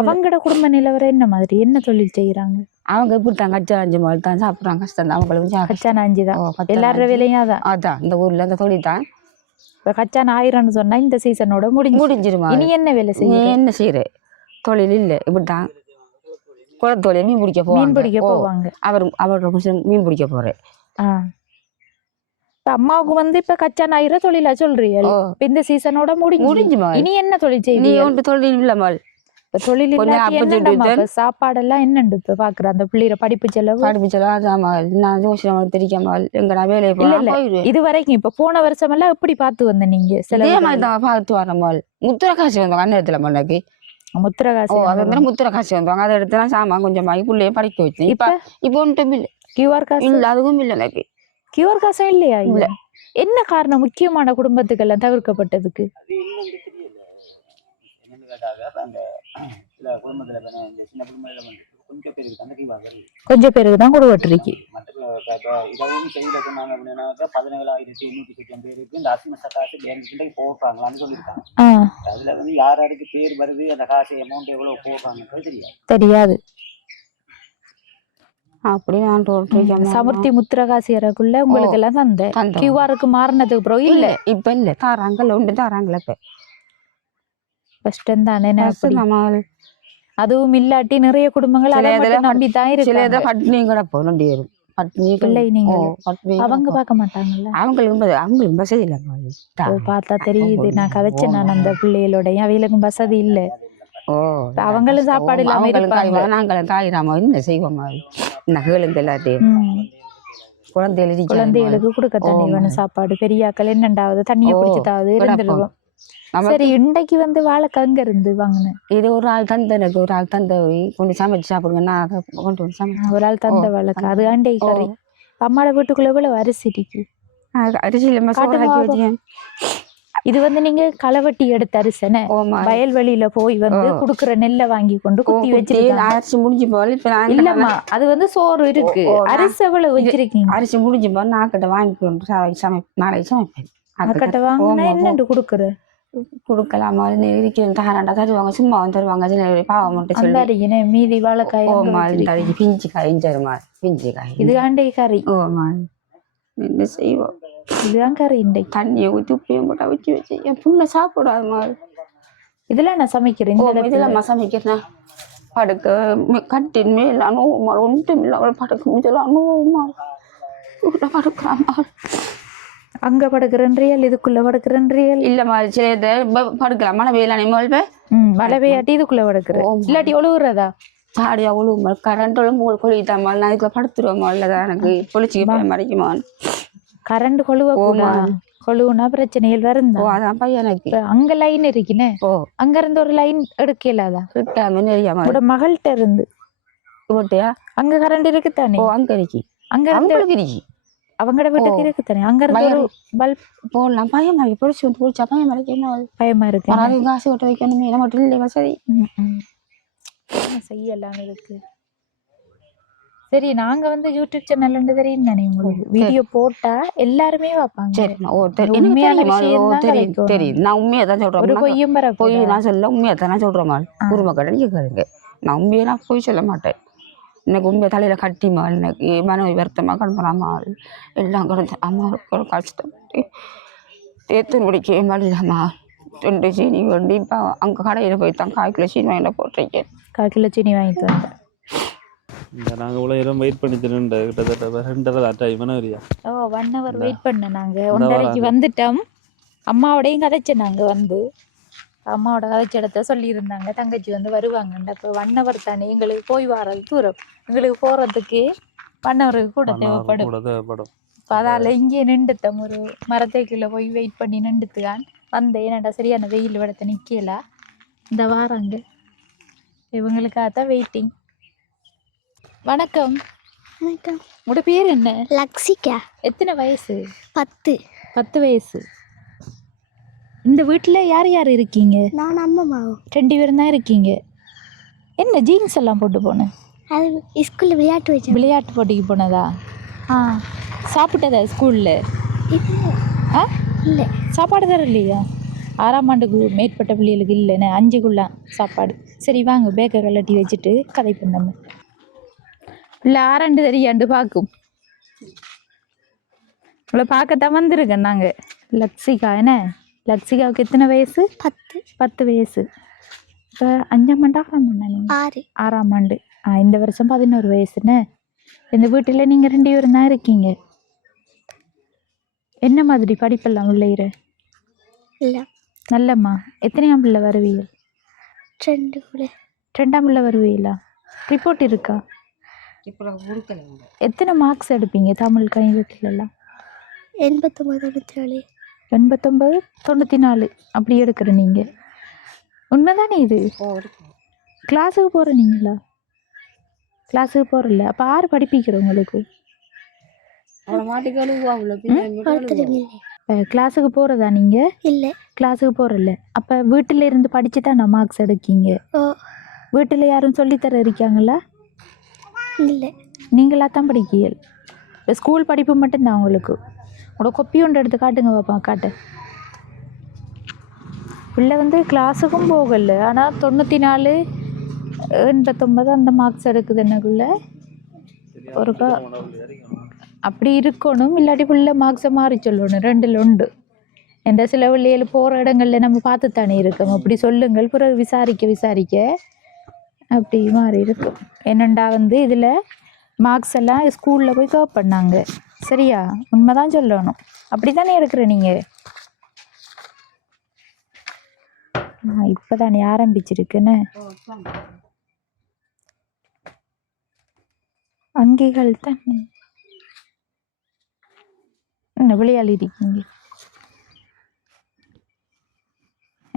அவங்களோட குடும்ப நிலவரம் என்ன மாதிரி, என்ன தொழில் செய்யறாங்க? அவங்க இப்படித்தான் கச்சாஞ்சி மாதிரி தான் சாப்பிடுறாங்க. கஷ்டம் தான் அவங்களுக்கு. கச்சானாஞ்சி தான் எல்லாரோட வேலையும் அதான் இந்த ஊர்ல அந்த தொழில் தான். இப்ப கச்சான் 1000 சொன்னா இந்த சீசனோட முடிஞ்சிருமா? இனி என்ன வேலை செய்ய? என்ன செய்யற தொழில் இல்லை, இப்படித்தான் குளத்தொழில் மீன் பிடிக்க போவாங்க. அவரோட மீன் பிடிக்க போறேன். அம்மாவுக்கு வந்து இப்ப கச்சான் 1000 தொழிலா சொல்றீங்க. இந்த சீசனோட முடிஞ்சுமா? இனி என்ன தொழில் செய்ய? தொழில் இல்ல தொழில் சாப்பாடெல்லாம் என்னண்டு இப்ப பாக்குற அந்த பிள்ளைற படிப்பு செலவு தெரியாமல் எங்க வேலையை போய் இது வரைக்கும் இப்ப போன வருஷம் எல்லாம் எப்படி பார்த்து வந்த நீங்க? பார்த்து வரமால் முத்திர காசு வந்தோம் அந்நேரத்துல மண்ணுக்கு. முத்திர காசு வந்தோங்க, அதை எடுத்து சாமான் கொஞ்சம் வாங்கி பிள்ளைய படிக்க வச்சேன். இப்ப ஒன்றும் இல்லை. கியூஆர் காசு இல்ல, அதுவும் இல்லை எனக்கு. கியூஆர் காசும் இல்லையா? இல்ல. என்ன காரணம் முக்கியமான குடும்பத்துக்கு எல்லாம் தவிர்க்கப்பட்டதுக்கு? கொஞ்சம் பேருக்கு தான் கொடுவட்டிருக்கு. தெரியாது. சமுர்த்தி முத்திரகாசியருக்குள்ள உங்களுக்கு எல்லாம் தந்த கியூஆருக்கு மாறினதுக்கு அப்புறம் இல்ல இப்ப இல்ல தாராங்கல்ல ஒன்று தாராங்கல்ல. இப்ப கஷ்டம் தானே. அதுவும் இல்லாட்டி நிறைய குடும்பங்கள் நம்பித்தான் இருக்கு. பட்னி கிடப்போம் நம்பி வரும். பிள்ளை நீங்க அவங்க பார்க்க மாட்டாங்கல்ல? அவங்களுக்கு வசதி இல்ல. பார்த்தா தெரியுது. நான் கதைச்சேன் நான் அந்த பிள்ளைகளோட, அவைகளுக்கும் வசதி இல்ல. அவங்களும் சாப்பாடு இல்லாம இருப்பாங்க. நாங்களும் காய்கறாம இந்த செய்வோம். நகைகளுக்கு எல்லாத்தையும் குழந்தைகளுக்கு கொடுக்க தண்ணி வேணும், சாப்பாடு. பெரியாக்கள் என்னண்டாவது தண்ணியை குடிச்சதாவது இருந்துருவோம். சரி, இன்றைக்கு வந்து வாழைக்காய் அங்க இருந்து வாங்கினேன். இது ஒரு ஆள் தந்த, எனக்கு ஒரு ஆள் தந்த கொண்டு சமைச்சு சாப்பிடுங்க. நான் கொண்டு வந்து ஒரு ஆள் தந்த வாழைக்காய் அது அண்டை கறி. அம்மாவோட வீட்டுக்குள்ள எவ்வளவு அரிசி இருக்கு? அரிசி இது வந்து நீங்க களவட்டி எடுத்த அரிசனை வயல்வெளியில போய் வந்து குடுக்குற நெல்லை வாங்கி கொண்டு குத்தி வச்சிருக்கீங்க. அரிசி முடிஞ்சு போல இல்லம்மா, அது வந்து சோறு இருக்கு. அரிசி எவ்வளவு வச்சிருக்கீங்க? அரிசி முடிஞ்சு போல நாக்கிட்ட வாங்கி கொண்டு நாளைக்கு சமைப்பேன். நாக்கிட்ட வாங்கினா என்னண்டு குடுக்குற? கொடுக்கலாமா இருக்கிறாண்டா தருவாங்க, சும்மா தருவாங்க. பாவம் மட்டும் சொல்லி மீதி வாழைக்காய் பிஞ்சு காய் பிஞ்சு காய் இது ஆண்டை கறி. என்ன செய்வோம்? இதுதான் கறி இன்றைக்கு. தண்ணியை ஊற்றி உப்பையும் போட்டு அவிச்சு வச்சு என் புண்ணை சாப்பிடாது மாதிரி. இதெல்லாம் நான் சமைக்கிறேன் இந்த இடத்துல. இதெல்லாம் சமைக்கிறேன். படுக்க கட்டின் மேல நோவுமா ஒன்றும் இல்லை. அவள் படுக்க இதெல்லாம் நோவுமா படுக்கிறாமா. அங்க படுக்கிறன்றியல் இதுக்குள்ள படுக்கிறன்றியல் இல்லம்மா சில இதை படுக்கலாம். மழை வெயிலானே மொழிப்ப மழை பெய்யாட்டி இதுக்குள்ள படுக்கிறேன். இல்லாட்டி ஒழுகுறதா சாடியா ஒழுகுமா கரண்ட் ஒழுங்கு கொழுகிட்டாமா. நான் இதுக்குள்ள படுத்துருவோமா இல்லதான் எனக்கு பொழிச்சிக்கு போய் மறைக்குமா. கரண்ட் கொழுவ கொழுவுனா பிரச்சனைகள் வருந்தா. அதான் பையனுக்கு அங்க லைன் இருக்குனே. அங்க இருந்து ஒரு லைன் எடுக்கலாதான் உங்களோட மகள்கிட்ட இருந்து ஓட்டையா. அங்க கரண்ட் இருக்குத்தானே. அங்க இருக்கு. அங்க இருந்து அவங்களோட வீட்டுக்கு இருக்குத்தானே. அங்க இருந்து ஒரு பல்ப் போடலாம். பயமா இருக்கு. பொழிச்சு வந்து பொழிச்சா பயமா இருக்கு. என்ன பயமா இருக்கு. காசு ஓட்ட வைக்கணுமே. என்ன மட்டும் இல்லை வசதி செய்யலாம் இருக்கு. சரி நாங்க வந்து யூடியூப் சேனல் தெரியும் தானே உங்களுக்கு. வீடியோ போட்டா எல்லாருமே பார்ப்பாங்க. உண்மையான விஷயம் தெரியும். நான் உண்மையா தான் சொல்றேன். ஒரு பொய்யும் பொய் நான் சொல்ல உண்மையா தான் நான் சொல்றேன். குடும்ப கடன் கேட்காதுங்க. நான் உண்மையை நான் பொய் சொல்ல மாட்டேன். எனக்கு உண்மையை தலையில கட்டிமா எனக்கு மன வருத்தமா கண்பராமா எல்லாம் கிடந்து அம்மா கஷ்டப்பட்டு தேத்து முடிக்க மடிதாம்மா 2 சீனி வண்டி. இப்போ அங்கே கடையில் போய் தான் 1/4 கிலோ சீனி வாங்கிட்டு போட்டிருக்கேன். 1/4 கிலோ சீனி வாங்கிட்டு வந்தேன். நாங்கள் இவ்வளோ நேரம் வெயிட் பண்ணிட்டு கிட்டத்தட்ட 2:30 டைம் வரியா. 1 hour வெயிட் பண்ணேன். நாங்கள் 1:30க்கு வந்துட்டோம். அம்மாவோடையும் கதைச்சேன். நாங்கள் வந்து அம்மாவோட கதைச்ச இடத்த சொல்லியிருந்தாங்க தங்கச்சி வந்து வருவாங்கன்னு. அப்போ 1 hour தானே எங்களுக்கு போய் வர்றது தூரம். எங்களுக்கு போகிறதுக்கு 1 hour கூட தேவைப்படும். இப்போ அதால் இங்கே நின்றுட்டோம். ஒரு மரத்தைக்குள்ளே போய் வெயிட் பண்ணி நின்றுத்துக்கான் வந்தேன். என்னடா சரியான வெயில் விடத்தை நிற்கல. இந்த வாரங்க இவங்களுக்காகத்தான் வெயிட்டிங். வணக்கம். வணக்கம். உங்களோட பேர் என்ன? லக்ஷிகா. எத்தனை வயசு? 10. 10 வயசு. இந்த வீட்டில் யார் யார் இருக்கீங்க? நான் அம்மாவும் 2 பேரும் தான் இருக்கீங்க. என்ன ஜீன்ஸ் எல்லாம் போட்டு போனேன்? அது ஸ்கூலில் விளையாட்டு வச்சேன். விளையாட்டு போட்டிக்கு போனதா? சாப்பிட்டதா ஸ்கூலில்? ஆ இல்லை. சாப்பாடு தர இல்லையா? 6ஆம் ஆண்டுக்கு மேற்பட்ட பிள்ளைகளுக்கு இல்லைன்னு 5க்குள்ள சாப்பாடு. சரி வாங்க பேக்கை கலட்டி வச்சுட்டு கதை பண்ணாம இல்லை 6 தெரியாண்டு பார்க்கும். இவ்வளோ பார்க்கத்தான் வந்திருக்கேன் நாங்கள். லக்ஷிகா என்ன? லக்ஷிகாவுக்கு எத்தனை வயசு? 10 வயசு. இப்போ 5ஆம் ஆண்டு 6ஆம் ஆண்டா நீங்கள்? 6ஆம் ஆண்டு. இந்த வருஷம் 11 வயசுன்னு. இந்த வீட்டில் நீங்கள் 2 பேரும் தான் இருக்கீங்க. என்ன மாதிரி படிப்பெல்லாம் உள்ளே? இல்லை. நல்லம்மா. எத்தனையாம் பிள்ளை வருவீங்க? 2ஆம் பிள்ளை வருவீங்களா? ரிப்போர்ட் இருக்கா? எத்தனை மார்க்ஸ் எடுப்பீங்க தமிழ் கணிதத்துலலாம்? 89 94 அப்படி எடுக்கிற நீங்கள். உண்மைதானே இது? கிளாஸுக்கு போகிற நீங்களா? கிளாஸுக்கு போகிறல. அப்போ 6 படிப்பிக்கிற உங்களுக்கு? கிளாஸுக்கு போகிறதா நீங்கள்? இல்லை. கிளாஸுக்கு போகிறல. அப்போ வீட்டில் இருந்து படித்து தான் நான் மார்க்ஸ் எடுக்கீங்க. வீட்டில் யாரும் சொல்லித்தர இருக்காங்களா? இல்லை. நீங்களாக தான் படிக்கீங்க. இப்போ ஸ்கூல் படிப்பு மட்டும்தான் உங்களுக்கு. உங்களோட கொப்பி ஒன்று எடுத்து காட்டுங்க பாப்பா. காட்டு. பிள்ளை வந்து கிளாஸுக்கும் போகல. ஆனால் 94 89 அந்த மார்க்ஸ் எடுக்குது. என்னக்குள்ள ஒருக்கா அப்படி இருக்கணும். இல்லாட்டி பிள்ளை மார்க்ஸை மாறி சொல்லணும். 2ல் 1. எந்த சில பிள்ளைகள் போகிற இடங்களில் நம்ம பார்த்து தானே இருக்கோம். அப்படி சொல்லுங்கள். பிறகு விசாரிக்க அப்படி மாறி இருக்கும். என்னண்டா வந்து இதில் மார்க்ஸ் எல்லாம் ஸ்கூலில் போய் கவர் பண்ணாங்க. சரியா? உண்மை தான் சொல்லணும். அப்படி தானே இருக்கிற நீங்கள்? இப்போ தானே ஆரம்பிச்சிருக்குன்னு. அங்கிகள் தானே என்ன விளையாடி இருக்கீங்க?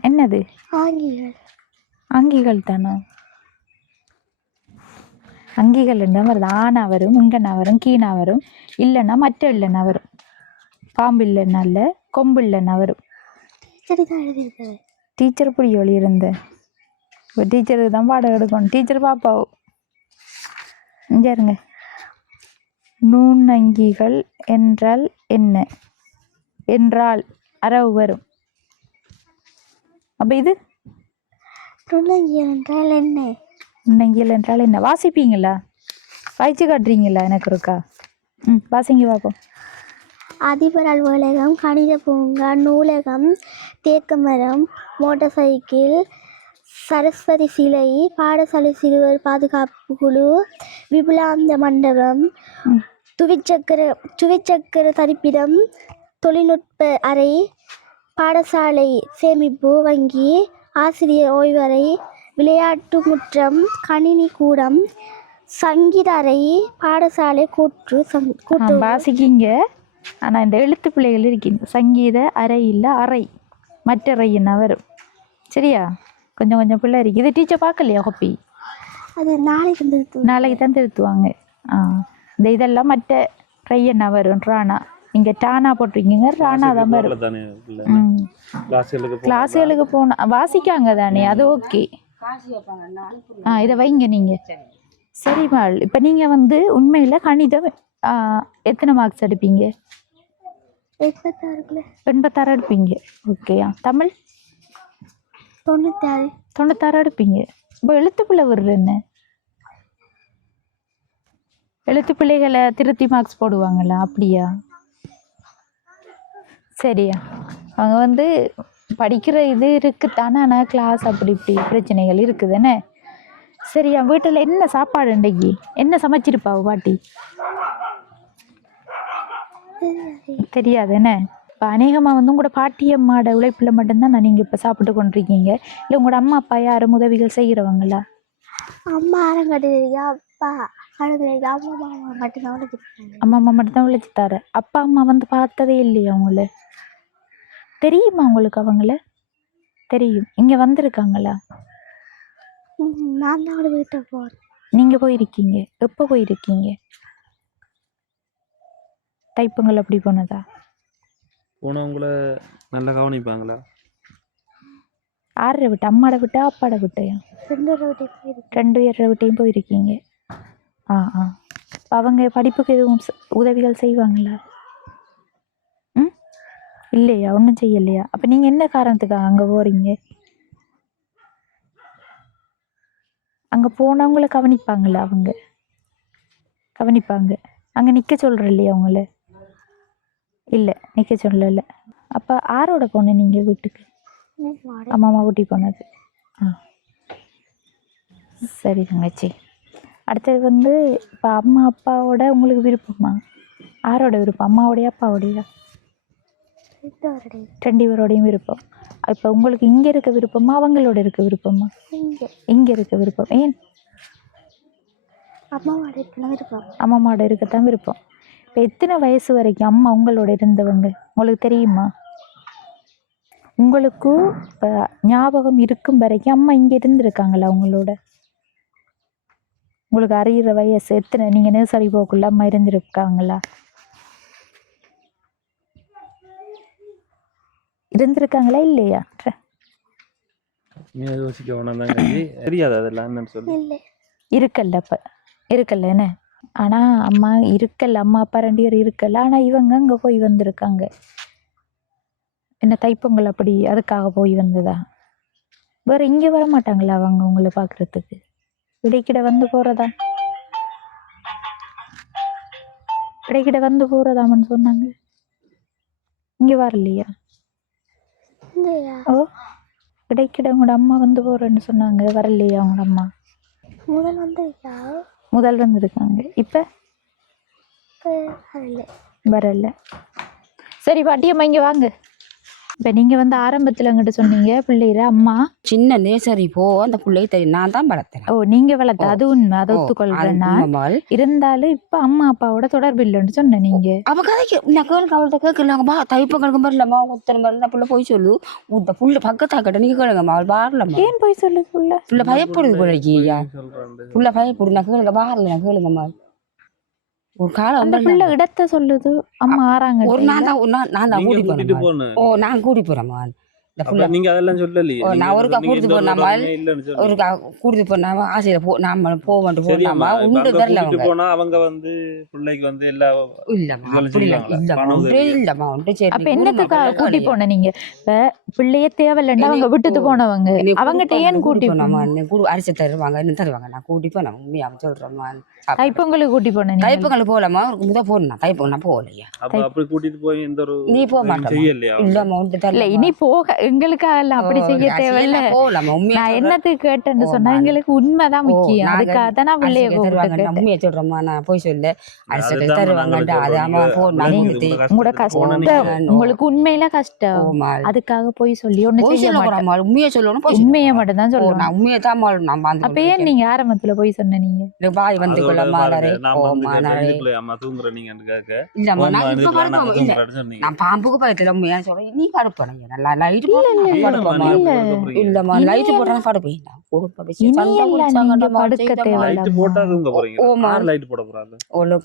என்னது? அங்கிகள் தானே. அங்கிகள் இருந்தால் வருது. ஆனா வரும், இங்கனா வரும், கீனா வரும், இல்லைன்னா மற்ற இல்லைன்னா வரும். பாம்பு இல்லைன்னா இல்லை, கொம்பு இல்லைன்னா வரும். டீச்சர் புரிய வழி இருந்தேன். இப்போ டீச்சருக்கு தான் பாடம் எடுக்கணும். டீச்சர் பாப்பாவோ இங்கே இருங்க. நுண்ணங்கிகள் என்றால் என்ன? என்றால் அரவு வரும். அப்போ இது நுண்ணங்கியல் என்றால் என்ன? நுண்ணங்கியல் என்றால் என்ன? வாசிப்பீங்களா? வாய்ச்சி காட்டுறீங்களா? எனக்கு இருக்கா? வாசிங்க பார்ப்போம். அதிபர் அலுவலகம், கணித பூங்கா, நூலகம், தேக்கு மரம், மோட்டார் சைக்கிள், சரஸ்வதி சிலை, பாடசாலை சிறுவர் பாதுகாப்பு குழு, விபுலாந்த மண்டபம், துவிச்சக்கர தரிப்பிடம், தொழில்நுட்ப அறை, பாடசாலை சேமிப்பு வங்கி, ஆசிரியர் ஓய்வறை, விளையாட்டு முற்றம், கணினி கூடம், சங்கீத அறை, பாடசாலை கூட்டு வாசிக்கிங்க. ஆனால் இந்த எழுத்து பிள்ளைகள் இருக்கீங்க. சங்கீத அறை இல்லை, அறை மற்ற அறை என்ன வரும். சரியா? கொஞ்சம் கொஞ்சம் பிள்ளை இருக்கு. இதை டீச்சர் பார்க்கலையா ஹாப்பி? அது நாளைக்கு தான் திருத்துவாங்க. இந்த இதெல்லாம் மற்ற ரை என்ன வரும். ராணா இங்கே டானா போட்டிருக்கீங்க, ராணா தான் வரும். கிளாஸுகளுக்கு போனால் வாசிக்காங்க தானே, அது ஓகே. இதை வைங்க நீங்கள். சரி மாள், இப்போ நீங்கள் வந்து உண்மையில் கணிதம் எத்தனை மார்க்ஸ் எடுப்பீங்க? 86 எடுப்பீங்க. ஓகேயா? தமிழ் 96 எடுப்பீங்க. இப்போ எழுத்துப்பிள்ளை வருது என்ன? எழுத்து பிள்ளைகளை திருத்தி மார்க்ஸ் போடுவாங்களா? அப்படியா? சரியா? அவங்க வந்து படிக்கிற இது இருக்குத்தானே, ஆனால் கிளாஸ் அப்படி இப்படி பிரச்சனைகள் இருக்குதுன்னு. சரியா? வீட்டில் என்ன சாப்பாடு இன்றைக்கி? என்ன சமைச்சிருப்பா பாட்டி? தெரியாது என்ன? இப்போ அநேகமாக வந்து உங்களோட பாட்டி அம்மாவோட உழைப்பில் மட்டும்தான் நீங்கள் இப்போ சாப்பிட்டு கொண்டிருக்கீங்க. இல்லை உங்களோட அம்மா அப்பா யாரும் உதவிகள் செய்கிறவங்களா? அம்மா அப்பா அம்மா அம்மா மட்டும்தான் உழைச்சி தர. அப்பா அம்மா வந்து பார்த்ததே இல்லையா அவங்கள? தெரியுமா உங்களுக்கு அவங்கள? தெரியும். இங்கே வந்திருக்காங்களா? நான் தான் வீட்டை போகிறேன். நீங்கள் போயிருக்கீங்க? எப்போ போயிருக்கீங்க? தைப்பங்கள் அப்படி போனதா? போனவங்கள நல்லா கவனிப்பாங்களா? ஆறரை விட்டு, அம்மாட விட்டா அப்பாட விட்டையா? 2 பேர் விட்டையும் போயிருக்கீங்க. அவங்க படிப்புக்கு எதுவும் உதவிகள் செய்வாங்களா? இல்லையா? ஒன்றும் செய்யலையா? அப்போ நீங்கள் என்ன காரணத்துக்காக அங்கே போகிறீங்க? அங்கே போனவங்கள கவனிப்பாங்களா? அவங்க கவனிப்பாங்க. அங்கே நிற்க சொல்கிற இல்லையா அவங்கள? இல்லை, நிற்க சொல்லலை. அப்போ ஆரோட போனேன் நீங்கள் வீட்டுக்கு? அம்மா ஊட்டி போனது. சரி தங்கச்சி. அடுத்தது வந்து இப்போ அம்மா அப்பாவோட உங்களுக்கு விருப்பமா? யாரோட விருப்பம்? அம்மாவோடையா அப்பாவோடையா? 2 பேரோடையும் விருப்பம். இப்போ உங்களுக்கு இங்கே இருக்க விருப்பமா அவங்களோட இருக்க விருப்பமா? இங்கே இருக்க விருப்பம். ஏன்? அம்மாவோட இருக்கத்தான் விருப்பம். இப்போ எத்தனை வயசு வரைக்கும் அம்மா உங்களோட இருந்தவங்க உங்களுக்கு தெரியுமா? உங்களுக்கும் இப்போ ஞாபகம் இருக்கும் வரைக்கும் அம்மா இங்கே இருந்திருக்காங்களா உங்களோட? உங்களுக்கு அறிகிற வயசு எத்தனை? நீங்கள் நர்சரி போக்குள்ள அம்மா இருந்திருக்காங்களா? இருந்திருக்காங்களா இல்லையா? தெரியாது அதெல்லாம் என்னன்னு சொல்லி. இருக்கல்ல அப்போ இருக்கல்ல என்ன? ஆனால் அம்மா இருக்கல்ல, அம்மா அப்பா 2 பேர் இருக்கல்ல. ஆனால் இவங்க அங்கே போய் வந்திருக்காங்க. என்ன தைப்பொங்கல் அப்படி அதுக்காக போய் வந்ததா? வேறு இங்கே வர மாட்டாங்களா அவங்க உங்களை பார்க்குறதுக்கு? இடைக்கிட வந்து போகிறதா? இடைக்கிட வந்து போகிறதாமன்னு சொன்னாங்க. இங்கே வரலையா? ஓ, இடைக்கிட உங்களோட அம்மா வந்து போகிறேன்னு சொன்னாங்க. வரலையா உங்களோட அம்மா? முதல் வந்திருக்காங்க. இப்போ வரல. சரி பாட்டியம்மா இங்கே வாங்க. இப்போ நீங்கள் வந்து ஆரம்பத்தில் எங்கிட்ட சொன்னீங்க பிள்ளைகிற அம்மா சின்ன நேசரி போ அந்த பிள்ளையை தெரியும் நான் தான் வளர்த்தேன். ஓ, நீங்கள் வளர்த்த அது உண்மை, அதை ஒத்துக்கொள்கிறேன் நான். இருந்தாலும் இப்போ அம்மா அப்பாவோட தொடர்பு இல்லைன்னு சொன்னேன் நீங்கள். அவள் கதைக்கு நான் கேளுங்க, அவள்கிட்ட கேட்கலாங்கம்மா. தைப்பங்களுக்கு வரலம்மா, உத்தனை மாதிரி புள்ள போய் சொல்லு. இந்த புள்ள பக்கத்தாக்கிட்ட நீங்கள் கேளுங்கம்மா, அவள் வரலம்மா. ஏன் போய் சொல்லு? புள்ள பயப்படுது பிள்ளைக்கு. புள்ள பயப்படுது. நான் கேளுங்க, வரல. நான் கேளுங்கம்மா. ஒரு காலம் பிள்ளை இடத்த சொல்லுது. அம்மா ஆறாங்க. ஒரு நான் தான் கூட்டி போறேன். ஓ, நான் கூட்டி போறேம்மா. நீங்க அதெல்லாம் சொல்லலையே. நான் ஒருக்கா கூட்டி போனாமா, ஒருக்கா கூட்டி போனாமா, ஆசையில போ நாம போவோம்ட்டு போனாமா. உண்டு தெரியல போனா அவங்க வந்து பிள்ளைக்கு வந்து எல்லா இல்லம்மா அப்படி இல்லம்மா ஒன்று இல்லம்மா ஒன்று. சரி, அப்ப என்னத்துக்காக கூட்டி போன நீங்க? இப்ப பிள்ளையே தேவையில்லைன்னா அவங்க விட்டுட்டு போனவங்க அவங்ககிட்ட ஏன் கூட்டி அரிசி தருவாங்க என்ன தருவாங்க நான் கூட்டி போனேன் உண்மையாக சொல்றேம்மா தைப்பொங்கலுக்கு கூட்டி போனேன் தைப்பொங்கல் போகலாமா முதல் போடணும் தைப்பொங்கல் நான் போகலையா அப்படி கூட்டிட்டு போய் எந்த ஒரு நீ போக மாட்டேன் செய்யலையா இல்லம்மா உண்டு இல்ல தரல இனி போக எங்களுக்காக அப்படி செய்ய தேவையில்ல போகலாமா நான் என்னத்துக்கு கேட்டேன்னு சொன்னா எங்களுக்கு உண்மைதான் முக்கியம் அதுக்காக தான் நான் பிள்ளைய கூப்பிட்டு உண்மையை சொல்றேம்மா நான் போய் சொல்ல அரிசி தருவாங்கன்ட்டு அது அம்மா போடணும் உங்களோட கஷ்டம் உங்களுக்கு உண்மையில கஷ்டம் அதுக்காக போய் சொல்லி ஒண்ணு செய்ய மாட்டேன் உண்மையை சொல்லணும் உண்மையை மட்டும் தான் சொல்லணும் நான் உண்மையை தான் நம்ம அப்ப ஏன் நீங்க ஆரம்பத்துல போய் சொன்னீங்க பாய் வந்து கொள்ள மாலரே அம்மா தூங்குற நீங்க இல்லம்மா நான் இப்ப படுப்போம் இல்ல நான் பாம்புக்கு பயத்துல உண்மையா சொல்றேன் நீ படுப்பேன் நல்லா லைட் படுப்போமா இல்லம்மா லைட் போட்டா படுப்பேன்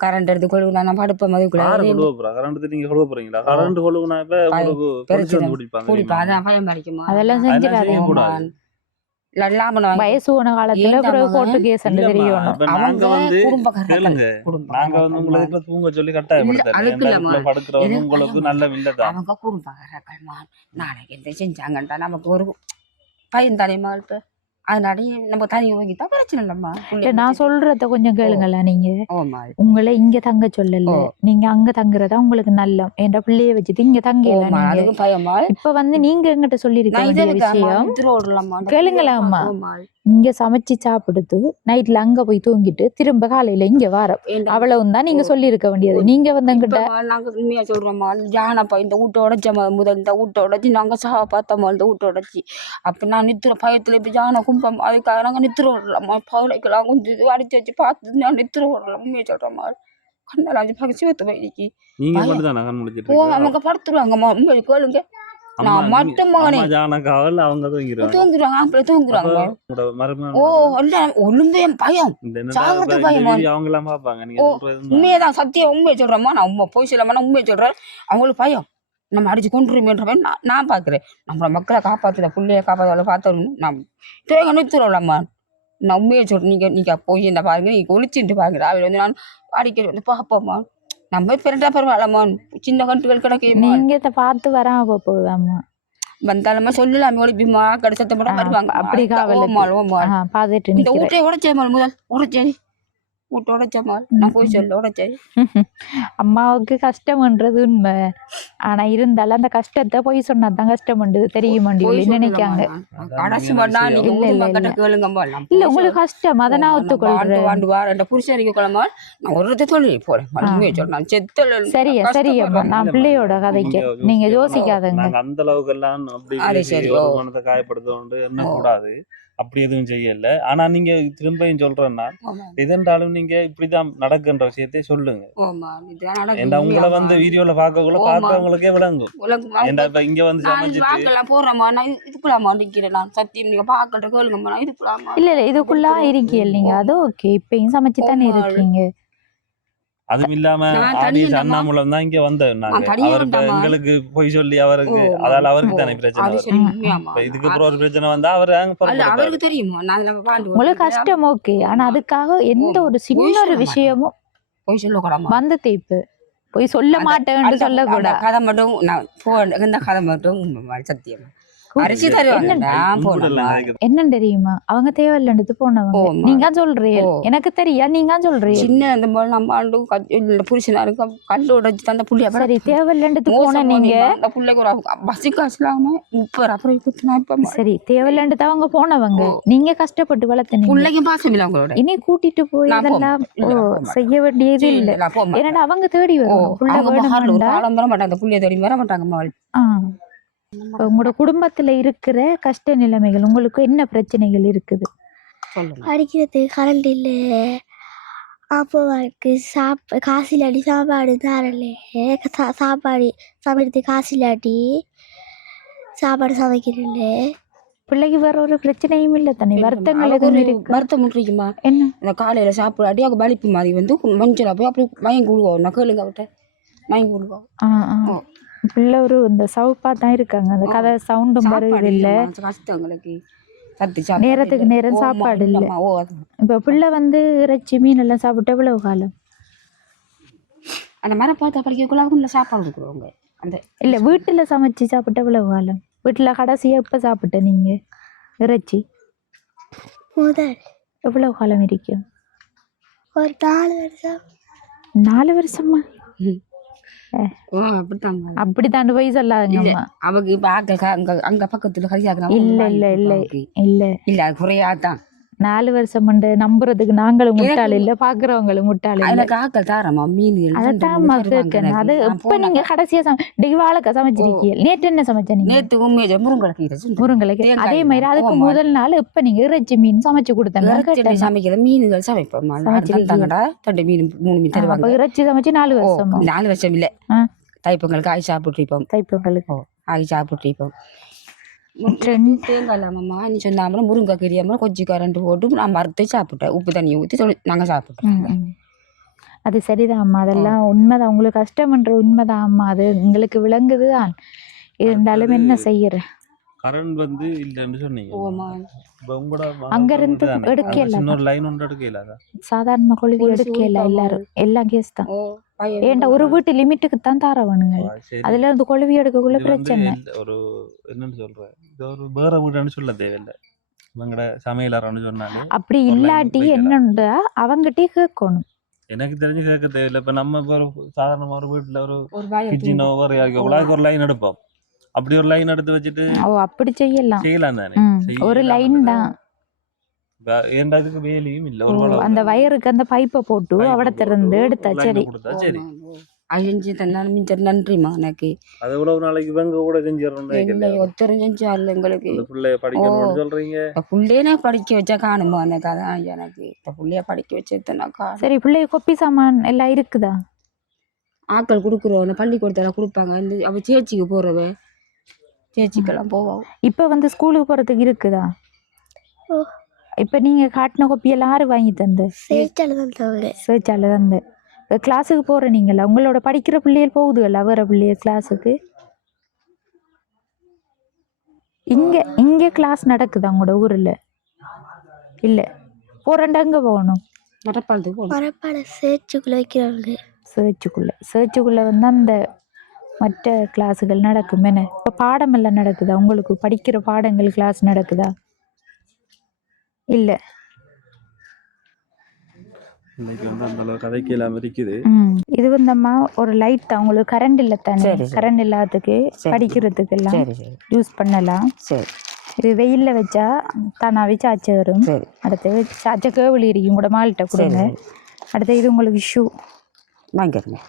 கரண்ட் எடுத்து கொழுவு நான் படுப்பேன் குடிப்பேன் பயம் படிக்குமா அதெல்லாம் செஞ்சிடாதீங்க வயசு போன காலத்துல கோர்ட்டு கேஸ் தெரியும் நாங்க வந்து உங்களுக்கு தூங்க சொல்லி கட்டாயப்படுத்துறோம் உங்களுக்கு நல்ல வில்லதான் அவங்க குடும்பக்காரர்கள் நாளைக்கு எந்த செஞ்சாங்கன்ட்டா நமக்கு ஒரு பயம் தானேமா இப்ப அதனால நம்ம தனி வாங்கிட்டா பிரச்சனை இல்லம்மா நான் சொல்றத கொஞ்சம் கேளுங்கல்ல நீங்க உங்களை இங்க தங்க சொல்லல நீங்க அங்க தங்குறதா உங்களுக்கு நல்ல என்ற பிள்ளைய வச்சுட்டு இங்க தங்கல இப்ப வந்து நீங்க எங்கிட்ட சொல்லிருக்க விஷயம் கேளுங்களாம்மா இங்க சமைச்சு சாப்பிடுத்து நைட்ல அங்க போய் தூங்கிட்டு திரும்ப காலையில இங்க வர அவ்வளவுதான் நீங்க சொல்லி இருக்க வேண்டியது நீங்க வந்து எங்கிட்ட நாங்க உண்மையா சொல்றோம்மா ஜானப்பா இந்த வீட்டை உடைச்ச முதல் இந்த வீட்டை உடைச்சி நாங்க சாவ பார்த்தோமா இந்த வீட்டை உடைச்சி அப்ப நான் நித்துற பயத்துல இப்ப ஜான கும்பம் அதுக்காக நாங்க நித்திர விடலாமா பவுலைக்கெல்லாம் கொஞ்சம் அடிச்சு வச்சு பார்த்து நான் நித்திர விடலாம் உண்மையை சொல்றோம்மா கண்ணெல்லாம் பகிச்சு வைத்து வைக்கி அவங்க படுத்துருவாங்கம்மா உண்மையை கேளுங்க நான் மட்டும் அவங்க தூங்குறாங்க அப்படி தூங்குறாங்க ஓ ஒண்ணுமே பயம் சாகிறது பயம் உண்மையதான் சத்தியம் உண்மையை சொல்றேம்மா நான் உண்மை போய் சொல்லாம உண்மையை சொல்றேன் அவங்களுக்கு பயம் நம்ம அடிச்சு கொண்டுருமேன்ற நான் பாக்குறேன் நம்மள மக்களை காப்பாத்துற பிள்ளைய காப்பாற்ற பார்த்தோம் நான் தேங்க நிறுத்துறோம்லம்மா நான் உண்மையை சொல்றேன் நீங்க போய் என்ன பாருங்க நீங்க ஒழிச்சுட்டு பாருங்க ராவில வந்து நான் அடிக்கடி வந்து பார்ப்போம்மா நம்ம பெருண்டா பரவாயில்லம்மா சின்ன கண்டுகள் கிடக்கு நீங்க பார்த்து வராம போகுதாம்மா வந்தாலுமா சொல்லலாமே ஒழிப்புமா கடைசத்தை மட்டும் வருவாங்க அப்படி பாத்துட்டு இந்த வீட்டை உடைச்சேம்மா முதல் உடைச்சேரி வீட்டை உடைச்சம்மா நான் போய் சொல்ல உடைச்சேரி அம்மாவுக்கு கஷ்டம்ன்றது உண்மை ஆனா இருந்தாலும் அந்த கஷ்டத்தை போய் சொன்னாதான் கஷ்டம்ன்றது தெரிய மாட்டேங்குது நினைக்காங்க இல்ல உங்களுக்கு கஷ்டம் அதை நான் ஒத்துக்கொள்றேன் புருஷரிக்க குழம்பு நான் ஒரு சொல்லி போறேன் செத்தல சரியா சரியம்மா நான் பிள்ளையோட கதைக்கு நீங்க யோசிக்காதங்க அந்த அளவுக்கு எல்லாம் அப்படி காயப்படுத்த என்ன கூடாது அப்படி எதுவும் செய்யல ஆனா நீங்க திரும்பியும் சொல்றேன்னா இதென்றாலும் நீங்க இப்படிதான் நடக்குன்ற விஷயத்தை சொல்லுங்க உங்களை வந்து வீடியோல பாக்கக்குள்ள பாக்குறவங்களுக்கே விளங்கும் இங்க வந்து இல்ல இல்ல இதுக்குள்ள இருக்கீங்க நீங்க அது ஓகே இப்பயும் சமைச்சு தானே இருக்கீங்க அதுவும் இல்லாம ஆடியன்ஸ் அண்ணாமூலம் தான் இங்க வந்தாங்க அவருக்கு எங்களுக்கு போய் சொல்லி அவருக்கு அதால அவருக்கு தானே பிரச்சனை இதுக்கு அப்புறம் ஒரு பிரச்சனை வந்தா அவருக்கு தெரியுமா உங்களுக்கு கஷ்டம் ஓகே ஆனா அதுக்காக எந்த ஒரு சின்ன ஒரு விஷயமும் போய் சொல்லக்கூடாது வந்து தேய்ப்பு போய் சொல்ல மாட்டேன்னு சொல்லக்கூடாது கதை மட்டும் நான் இந்த கதை மட்டும் சத்தியமா அரிசி என்ன தெரியுமா அவங்க தேவையில்லைன்னு போனவங்க நீங்க சொல்றீங்க எனக்கு தெரியா நீங்க சொல்றீங்க சின்ன அந்த போல நம்ம புருஷனா இருக்கும் கல்லு உடைச்சு தந்த புள்ளியா சரி தேவையில்லைன்னு போன நீங்க அந்த புள்ளைக்கு ஒரு பசி காசு இல்லாம 30 அப்புறம் சரி தேவையில்லைன்னு தான் அவங்க போனவங்க நீங்க கஷ்டப்பட்டு வளர்த்தீங்க பிள்ளைக்கும் பாசம் இல்லை அவங்களோட இனி கூட்டிட்டு போய் இதெல்லாம் செய்ய வேண்டியது இல்லை ஏன்னா அவங்க தேடி வரும் அந்த புள்ளைய தேடி வர மாட்டாங்க உங்களோட குடும்பத்துல இருக்கிற கஷ்ட நிலைமைகள் உங்களுக்கு என்ன பிரச்சனைகள் இருக்குது படிக்கிறது கரண்ட் இல்லை அப்போ காசு இல்லாட்டி சாப்பாடு தரல சாப்பாடு சமைக்கிறது காசு இல்லாட்டி சாப்பாடு சமைக்கிறேன் பிள்ளைக்கு வேற ஒரு பிரச்சனையும் இல்லை தானே வருத்தங்கள் எதுவும் இருக்கு வருத்தம் இருக்குமா என்ன இந்த காலையில சாப்பிடாட்டி அவங்க பலிப்பு மாதிரி வந்து மஞ்சள் போய் அப்படி மயம் கொடுவோம் நான் கேளுங்க அவட்ட மயம் கொடுவோம் பிள்ளை ஒரு இந்த சவுப்பா தான் இருக்காங்க அந்த கதை சவுண்டும் வருது இல்ல கஷ்டங்களுக்கு நேரத்துக்கு நேரம் சாப்பாடு இல்லை இப்ப பிள்ளை வந்து இறைச்சி மீன் எல்லாம் சாப்பிட்டு எவ்வளவு காலம் அந்த மாதிரி பார்த்தா படிக்கக்குள்ள சாப்பாடு கொடுக்குறவங்க அந்த இல்ல வீட்டுல சமைச்சு சாப்பிட்டு எவ்வளவு காலம் வீட்டில் கடைசியாக எப்போ சாப்பிட்ட நீங்கள் இறைச்சி? முதல் எவ்வளோ காலம் இருக்கும்? ஒரு 4 வருஷம். 4 வருஷமா? அப்படித்தான் அப்படி தாண்டு போய் சொல்லாதுங்க அம்மா. அவங்க இப்ப ஆக்கள் அங்க பக்கத்துல கரியாக்குறாங்க. இல்ல இல்ல இல்ல இல்ல இல்ல அது குறையாதான். 4 வருஷம் நம்புறதுக்கு நாங்களும் முட்டாள் இல்ல, பாக்குறவங்களும் முட்டாள் இல்ல. எனக்கு ஆக்கள் தாரமா மீன்கள் அதான் அது எப்ப நீங்க கடைசியா வாழைக்காய் சமைச்சிருக்கீங்க? நேற்று என்ன சமைச்ச நீங்க? நேற்று உண்மையை முருங்கலைக்கு. அதே மாதிரி அதுக்கு முதல் நாள் எப்ப நீங்க இறைச்சி மீன் சமைச்சு கொடுத்தாங்க? சமைக்கிற மீன்கள் சமைப்போம். 2 மீன் 3 மீன் தருவாங்க. இறைச்சி சமைச்சு 4 வருஷம்? 4 வருஷம் இல்ல, தைப்பொங்கல் காய் சாப்பிட்டுருப்போம். தைப்பொங்கலுக்கு காய் சாப்பிட்டுருப்போம். தேங்காய் இல்லாமம்மா நீ சொன்னாம முருங்கை கறியாம கொஞ்சம் கரண்ட் போட்டு நான் மறுத்து சாப்பிட்டேன். உப்பு தண்ணியை ஊற்றி நாங்க சாப்பிட்டோம். அது சரிதான் அம்மா, அதெல்லாம் உண்மைதான். உங்களுக்கு கஷ்டம்ன்ற உண்மைதான் அம்மா, அது உங்களுக்கு விளங்குது தான். இருந்தாலும் என்ன செய்யற? கரண்ட் வந்து இல்லன்னு சொன்னீங்க. அங்க இருந்து எடுக்கல, சாதாரண கொழுவி எடுக்கல. எல்லாரும் எல்லாம் கேஸ் தான். ஏன்டா ஒரு வீட்டு லிமிட்டுக்கு தான் தாரவனுங்க. அதுல இருந்து கொழுவி எடுக்கக்குள்ள பிரச்சனை. ஒரு என்னன்னு சொல்றேன், இது ஒரு வேற வீடுன்னு சொல்ல தேவையில்லை. இவங்கட சமையலாரன்னு சொன்னாலே அப்படி இல்லாட்டி என்னண்டா அவங்ககிட்டே கேட்கணும். எனக்கு தெரிஞ்சு கேட்க தேவையில்லை. இப்ப நம்ம சாதாரணமா ஒரு வீட்டுல ஒரு கிச்சனோ ஒரு லைன் எடுப்போம். அப்படி ஒரு லைன் எடுத்து வச்சுட்டு அப்படி செய்யலாம் தானே. ஒரு லைன் தான். ஏன்டா இதுக்கு வேலையும் இல்ல. அந்த வயருக்கு அந்த பைப்பை போட்டு அவடத்துல இருந்து எடுத்தா சரி. அழிஞ்சு தன்னாலும் மிஞ்சர் நன்றிமா. எனக்கு அது எவ்வளவு நாளைக்கு இவங்க கூட செஞ்சிடறோம். ஒத்தரும் செஞ்சாலும் எங்களுக்கு பிள்ளைய படிக்கணும்னு சொல்றீங்க. பிள்ளையே படிக்க வச்சா காணுமா எனக்கு. அதான் எனக்கு இந்த பிள்ளைய படிக்க வச்சதுனாக்கா. சரி, பிள்ளைய கொப்பி சாமான் எல்லாம் இருக்குதா? ஆக்கள் கொடுக்குறோம், பள்ளிக்கூடத்தெல்லாம் கொடுப்பாங்க. இந்த அவ சேச்சிக்கு போறவ சேச்சிக்கெல்லாம் போவோம். இப்ப ஸ்கூலுக்கு போறதுக்கு இருக்குதா? இப்ப நீங்க காட்டின கொப்பியெல்லாம் யாரு வாங்கி தந்து? சேர்ச்சால தந்து. கிளாஸுக்கு போற நீங்களா? உங்களோட படிக்கிற பிள்ளைகள் போகுதுல்ல வேற பிள்ளைகள் கிளாஸுக்கு? இங்க கிளாஸ் நடக்குதா உங்களோட ஊர்ல? இல்ல, போறண்டா அங்க போகணும். சேர்ச்சுக்குள்ள வந்து அந்த மற்ற கிளாஸுகள் நடக்கும். என்ன இப்ப பாடம் எல்லாம் நடக்குதா? உங்களுக்கு படிக்கிற பாடங்கள் கிளாஸ் நடக்குதா? இல்ல, இது வந்து அம்மா ஒரு லைட் தான். உங்களுக்கு கரண்ட் இல்ல தானே? கரண்ட் இல்லாததுக்கு படிக்கிறதுக்கு எல்லாம் யூஸ் பண்ணலாம். இது வெயில்ல வச்சா தானாவே சாச்ச வரும். அடுத்து சாச்ச கேவலி இருக்கும் கூட மால்கிட்ட கொடுங்க. அடுத்து இது உங்களுக்கு ஷூ வாங்கிக்கிறேன்.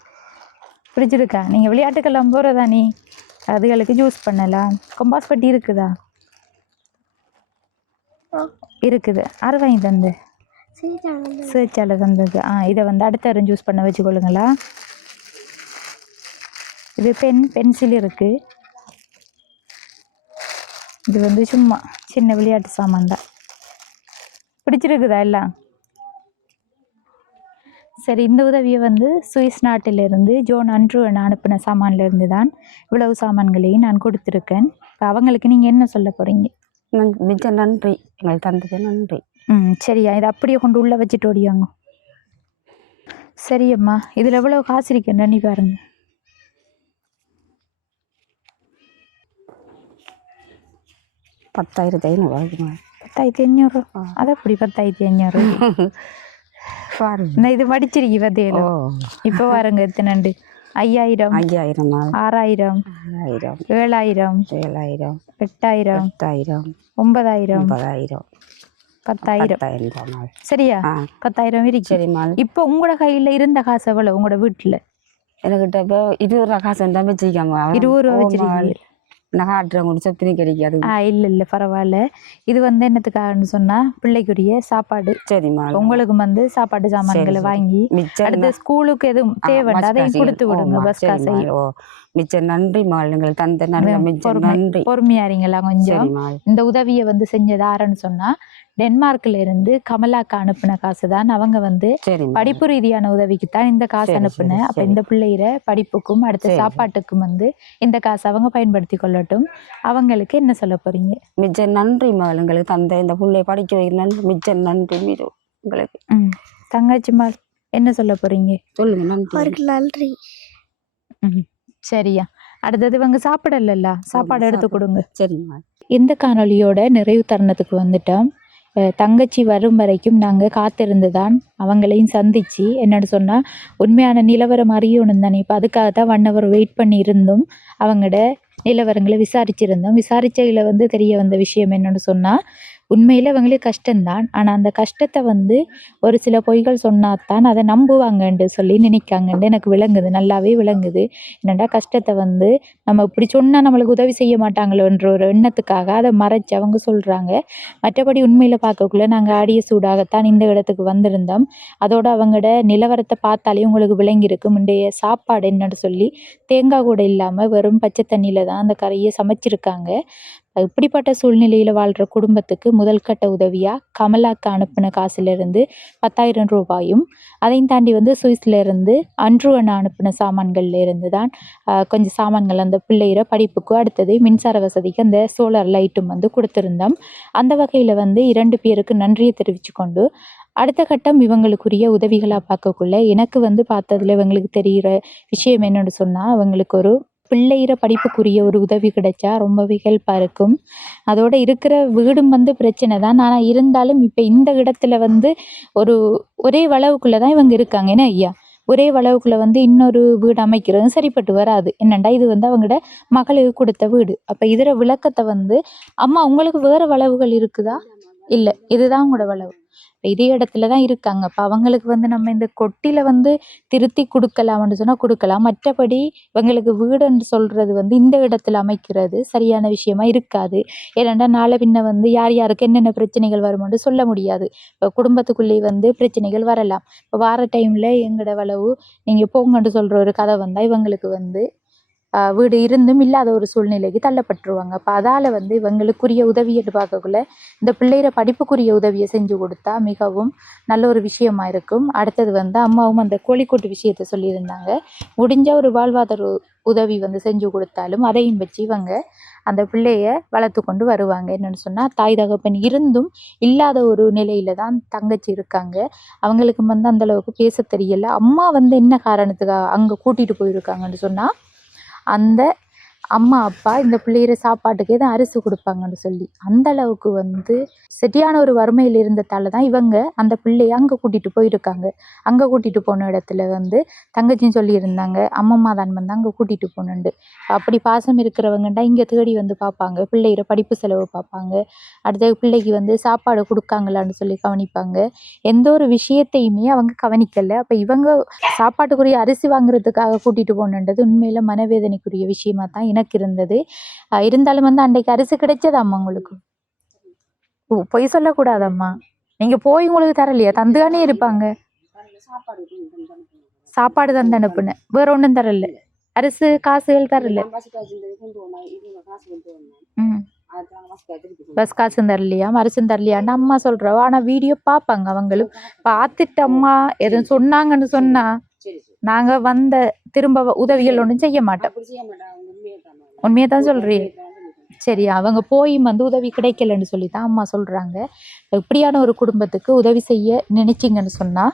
பிடிச்சிருக்கா? நீங்க விளையாட்டுக்கெல்லாம் போறதானே, அதுகளுக்கு யூஸ் பண்ணலாம். கம்பாஸ் பட்டி இருக்குதா? இருக்குது. யாரு வாங்கி தந்து? சேர்ச்சால தந்தது. இதை வந்து அடுத்த யூஸ் பண்ண வச்சுக்கொள்ளுங்களா. இது பென்சில் இருக்கு. இது வந்து சும்மா சின்ன விளையாட்டு சாமான் தான். பிடிச்சிருக்குதா எல்லாம்? சரி, இந்த உதவியை வந்து சுவிஸ் நாட்டிலிருந்து ஜோன் அன்ட்ரூவன் அனுப்பின சாமான்ல இருந்து தான் இவ்வளவு சாமான்களையும் நான் கொடுத்துருக்கேன். இப்போ அவங்களுக்கு நீங்கள் என்ன சொல்ல போகிறீங்க? மிக நன்றி, எங்களுக்கு தந்தது நன்றி. சரியா, இதை அப்படியே கொண்டு உள்ளே வச்சுட்டு ஓடியாங்க. சரியம்மா, இதில் எவ்வளோ காசு இருக்குன்னு நீ பாருங்க. 10,500. 10,500? அது எப்படி 10,500? இது மடிச்சிருக்கி பத்தியில. இப்போ பாருங்க எத்தனை 5,000, 6,000, 7,000, 8,000, 9,000, 10,000. சரியா? 10,000 இருக்கு. இப்போ உங்களோட கையில இருந்த காசு எவ்வளவு? உங்களோட வீட்டுல எனக்கிட்ட இப்போ 20 ரூபா காசு வந்தா வச்சிருக்காங்க. 20 ரூபா வச்சிருக்கீங்க? கிடைக்காது. இல்ல பரவாயில்ல. இது வந்து என்னத்துக்காகன்னு சொன்னா பிள்ளைக்குரிய சாப்பாடு. சரிம்மா, உங்களுக்கு வந்து சாப்பாடு சாமான்களை வாங்கி அடுத்த ஸ்கூலுக்கு எதுவும் தேவைண்டா அதையும் கொடுத்து விடுங்க. பஸ் காசை. மிச்சம் நன்றி மாளுங்கள் தந்த நல்ல மிச்சம் நன்றி. பொறுமையா இருங்களா கொஞ்சம். இந்த உதவியை வந்து செஞ்சது யாருன்னு சொன்னா டென்மார்க்ல இருந்து கமலாக்கு அனுப்பின காசு தான். அவங்க வந்து படிப்பு ரீதியான உதவிக்கு தான் இந்த காசு அனுப்புனேன். அப்ப இந்த பிள்ளைகிற படிப்புக்கும் அடுத்த சாப்பாட்டுக்கும் வந்து இந்த காசு அவங்க பயன்படுத்தி கொள்ளட்டும். அவங்களுக்கு என்ன சொல்ல போறீங்க? மிச்ச நன்றி மகளுங்களுக்கு தந்த இந்த பிள்ளை படிக்க வைக்கிறேன். மிச்ச நன்றி மீது உங்களுக்கு. தங்கச்சி மால் என்ன சொல்ல போறீங்க? சொல்லுங்க. நன்றி. சரியா, அடுத்தது இவங்க சாப்பிடல, சாப்பாடு எடுத்து கொடுங்க. சரிம்மா. இந்த காணொளியோட நிறைவு தருணத்துக்கு வந்துட்டோம். தங்கச்சி வரும் வரைக்கும் நாங்கள் காத்திருந்து தான் அவங்களையும் சந்தித்து என்னென்னு சொன்னால் உண்மையான நிலவரம் அறியணும் தானே. இப்போ அதுக்காக தான் 1 hour வெயிட் பண்ணி இருந்தும் அவங்களோட நிலவரங்களை விசாரிச்சிருந்தோம். விசாரிச்சையில் வந்து தெரிய வந்த விஷயம் என்னென்னு சொன்னால் உண்மையில் அவங்களுக்கு கஷ்டம்தான். ஆனால் அந்த கஷ்டத்தை வந்து ஒரு சில பொய்கள் சொன்னாதான் அதை நம்புவாங்கன்னு சொல்லி நினைக்காங்கன்னு எனக்கு விளங்குது, நல்லாவே விளங்குது. என்னடா கஷ்டத்தை வந்து நம்ம இப்படி சொன்னால் நம்மளுக்கு உதவி செய்ய மாட்டாங்களோன்ற ஒரு எண்ணத்துக்காக அதை மறைச்சு அவங்க சொல்கிறாங்க. மற்றபடி உண்மையில் பார்க்கக்குள்ள நாங்கள் ஆடிய சூடாகத்தான் இந்த இடத்துக்கு வந்திருந்தோம். அதோட அவங்களோட நிலவரத்தை பார்த்தாலே உங்களுக்கு விளங்கியிருக்கும். இன்றைய சாப்பாடு என்னன்னு சொல்லி தேங்காய் கூட இல்லாமல் வெறும் பச்சை தண்ணியில் தான் அந்த கறியை சமைச்சிருக்காங்க. இப்படிப்பட்ட சூழ்நிலையில் வாழ்கிற குடும்பத்துக்கு முதல் கட்ட உதவியாக கமலாக்கு அனுப்பின காசுலேருந்து 10,000 ரூபாயும், அதையும் தாண்டி வந்து சுவிஸ்லேருந்து அன்றுவன் அனுப்பின சாமான்கள்லேருந்து தான் கொஞ்சம் சாமான்கள் அந்த பிள்ளைகிற படிப்புக்கு, அடுத்தது மின்சார வசதிக்கு அந்த சோலார் லைட்டும் வந்து கொடுத்துருந்தோம். அந்த வகையில் வந்து 2 பேருக்கு நன்றியை தெரிவித்து கொண்டு அடுத்த கட்டம் இவங்களுக்குரிய உதவிகளாக பார்க்கக்குள்ள எனக்கு வந்து பார்த்ததுல இவங்களுக்கு தெரிகிற விஷயம் என்னென்னு சொன்னால் அவங்களுக்கு ஒரு பிள்ளைகிற படிப்புக்குரிய ஒரு உதவி கிடைச்சா ரொம்பவே ஹெல்ப்பாக இருக்கும். அதோட இருக்கிற வீடும் வந்து பிரச்சனை தான். ஆனால் இருந்தாலும் இப்போ இந்த இடத்துல வந்து ஒரே வளவுக்குள்ளே தான் இவங்க இருக்காங்க. ஏன்னா ஐயா ஒரே வளவுக்குள்ளே வந்து இன்னொரு வீடு அமைக்கிறது சரிப்பட்டு வராது. என்னண்டா இது வந்து அவங்களோட மகளுக்கு கொடுத்த வீடு. அப்போ இதில் விளக்கத்தை வந்து அம்மா உங்களுக்கு வேறு வளவுகள் இருக்குதா? இல்லை, இதுதான் உங்களோட வளவு. இதே இடத்துல தான் இருக்காங்க. அப்போ அவங்களுக்கு வந்து நம்ம இந்த கொட்டியில் வந்து திருத்தி கொடுக்கலாம்னு சொன்னால் கொடுக்கலாம். மற்றபடி இவங்களுக்கு வீடுன்னு சொல்கிறது வந்து இந்த இடத்துல அமைக்கிறது சரியான விஷயமா இருக்காது. ஏன்னா நாளை பின்ன வந்து யார் யாருக்கு என்னென்ன பிரச்சனைகள் வருமென்று சொல்ல முடியாது. இப்போ குடும்பத்துக்குள்ளேயே வந்து பிரச்சனைகள் வரலாம். இப்போ வார டைமில் எங்களோட வளவு நீங்கள் போங்கன்னு சொல்கிற ஒரு கதை வந்தால் இவங்களுக்கு வந்து வீடு இருந்தும் இல்லாத ஒரு சூழ்நிலைக்கு தள்ளப்பட்டுருவாங்க. அப்போ அதால் வந்து இவங்களுக்குரிய உதவியை பார்க்கக்குள்ள இந்த பிள்ளைகிற படிப்புக்குரிய உதவியை செஞ்சு கொடுத்தா மிகவும் நல்ல ஒரு விஷயமா இருக்கும். அடுத்தது வந்து அம்மாவும் அந்த கோழிக்கூட்டு விஷயத்தை சொல்லியிருந்தாங்க. முடிஞ்ச ஒரு வாழ்வாதார உதவி வந்து செஞ்சு கொடுத்தாலும் அதையும் வச்சு இவங்க அந்த பிள்ளைய வளர்த்து கொண்டு வருவாங்க. என்னென்னு சொன்னால் தாய் தகப்பன் இருந்தும் இல்லாத ஒரு நிலையில தான் தங்கச்சி இருக்காங்க. அவங்களுக்கு வந்து அந்தளவுக்கு பேச தெரியல. அம்மா வந்து என்ன காரணத்துக்காக அங்கே கூட்டிகிட்டு போயிருக்காங்கன்னு சொன்னால் அந்த அம்மா அப்பா இந்த பிள்ளைகிற சாப்பாட்டுக்கு எதுவும் அரிசி கொடுப்பாங்கன்னு சொல்லி அந்த அளவுக்கு வந்து சரியான ஒரு வறுமையில் இருந்ததால தான் இவங்க அந்த பிள்ளைய அங்கே கூட்டிகிட்டு போயிருக்காங்க. அங்கே கூட்டிகிட்டு போன இடத்துல வந்து தங்கச்சின்னு சொல்லியிருந்தாங்க அம்மம்மா தான் வந்து அங்கே கூட்டிகிட்டு போகணுண்டு. அப்படி பாசம் இருக்கிறவங்கண்டா இங்கே தேடி வந்து பார்ப்பாங்க, பிள்ளைகிற படிப்பு செலவு பார்ப்பாங்க, அடுத்த பிள்ளைக்கு வந்து சாப்பாடு கொடுக்காங்களான்னு சொல்லி கவனிப்பாங்க. எந்த ஒரு விஷயத்தையுமே அவங்க கவனிக்கலை. அப்போ இவங்க சாப்பாட்டுக்குரிய அரிசி வாங்குறதுக்காக கூட்டிகிட்டு போகணுன்றது உண்மையில் மனவேதனைக்குரிய விஷயமா தான் எனக்கு இருந்தது. இருந்தாலும் வந்து அன்றைக்கு அரிசி கிடைச்சதாம்மா உங்களுக்கு? பொய் சொல்லக்கூடாதம்மா. நீங்க போய் உங்களுக்கு தரலையா? தந்துதானே இருப்பாங்க. சாப்பாடு தந்து அனுப்புன, வேற ஒன்றும் தரல. அரிசி காசுகள் தரல. பஸ் காசும் தரலையா, அரிசும் தரலையான்னு அம்மா சொல்றவா. ஆனா வீடியோ பார்ப்பாங்க. அவங்களும் பார்த்துட்டு அம்மா எதுவும் சொன்னாங்கன்னு சொன்னா நாங்க வந்த திரும்ப உதவிகள் ஒன்றும் செய்ய மாட்டோம். உண்மையை தான் சொல்றீ? சரி, அவங்க போய் வந்து உதவி கிடைக்கலன்னு சொல்லி தான் அம்மா சொல்றாங்க. இப்படியான ஒரு குடும்பத்துக்கு உதவி செய்ய நினைச்சிங்கன்னு சொன்னா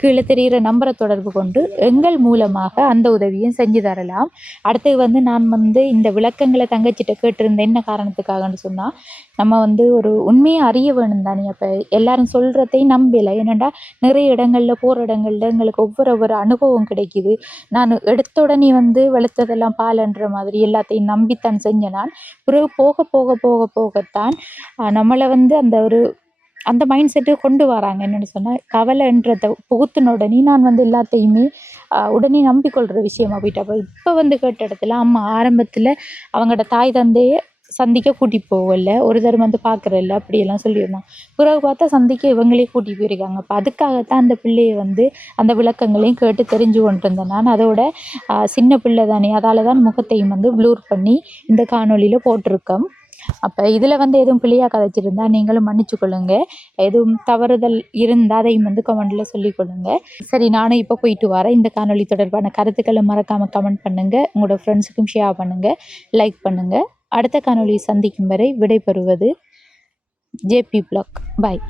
கீழே தெரிகிற நம்பரை தொடர்பு கொண்டு எங்கள் மூலமாக அந்த உதவியும் செஞ்சு தரலாம். அடுத்தது வந்து நான் வந்து இந்த விளக்கங்களை தங்கச்சிட்ட கேட்டிருந்தேன். என்ன காரணத்துக்காகன்னு சொன்னால் நம்ம வந்து ஒரு உண்மையை அறிய வேணும் தானே. அப்போ எல்லாரும் சொல்கிறதையும் நம்பலை. ஏன்னாண்டா நிறைய இடங்களில் போகிற இடங்களில் எங்களுக்கு ஒவ்வொரு அனுபவம் கிடைக்கிது. நான் எடுத்த உடனே வந்து வெளுத்ததெல்லாம் பாலன்ற மாதிரி எல்லாத்தையும் நம்பித்தான் செஞ்சேன். நான் பிறகு போக போக போக போகத்தான் நம்மளை வந்து அந்த மைண்ட் செட்டு கொண்டு வராங்க. என்னென்னு சொன்னால் கவலைன்றதை புகுத்தின உடனே நான் வந்து எல்லாத்தையுமே உடனே நம்பிக்கொள்கிற விஷயமா போயிட்டு. அப்போ இப்போ வந்து கேட்ட இடத்துல அம்மா ஆரம்பத்தில் அவங்களோட தாய் தந்தையை சந்திக்க கூட்டிகிட்டு போகல, ஒரு தரம் வந்து பார்க்குறல்ல அப்படியெல்லாம் சொல்லியிருந்தாங்க. பிறகு பார்த்தா சந்திக்க இவங்களே கூட்டிகிட்டு போயிருக்காங்க. அப்போ அதுக்காகத்தான் அந்த பிள்ளையை வந்து அந்த விளக்கங்களையும் கேட்டு தெரிஞ்சு கொண்டு இருந்தேன் நான். அதோட சின்ன பிள்ளை தானே, அதால் தான் முகத்தையும் வந்து ப்ளூர் பண்ணி இந்த காணொலியில் போட்டிருக்கோம். அப்போ இதில் வந்து எதுவும் பிள்ளையாக கதைச்சிருந்தா நீங்களும் மன்னிச்சு கொள்ளுங்க. எதுவும் தவறுதல் இருந்தால் அதையும் வந்து கமெண்டில் சொல்லிக்கொள்ளுங்க. சரி, நானும் இப்போ போயிட்டு வரேன். இந்த காணொலி தொடர்பான கருத்துக்களை மறக்காமல் கமெண்ட் பண்ணுங்கள். உங்களோட ஃப்ரெண்ட்ஸுக்கும் ஷேர் பண்ணுங்கள், லைக் பண்ணுங்கள். அடுத்த காணொலியை சந்திக்கும் வரை விடைபெறுவது ஜேபி பிளாக். பாய்.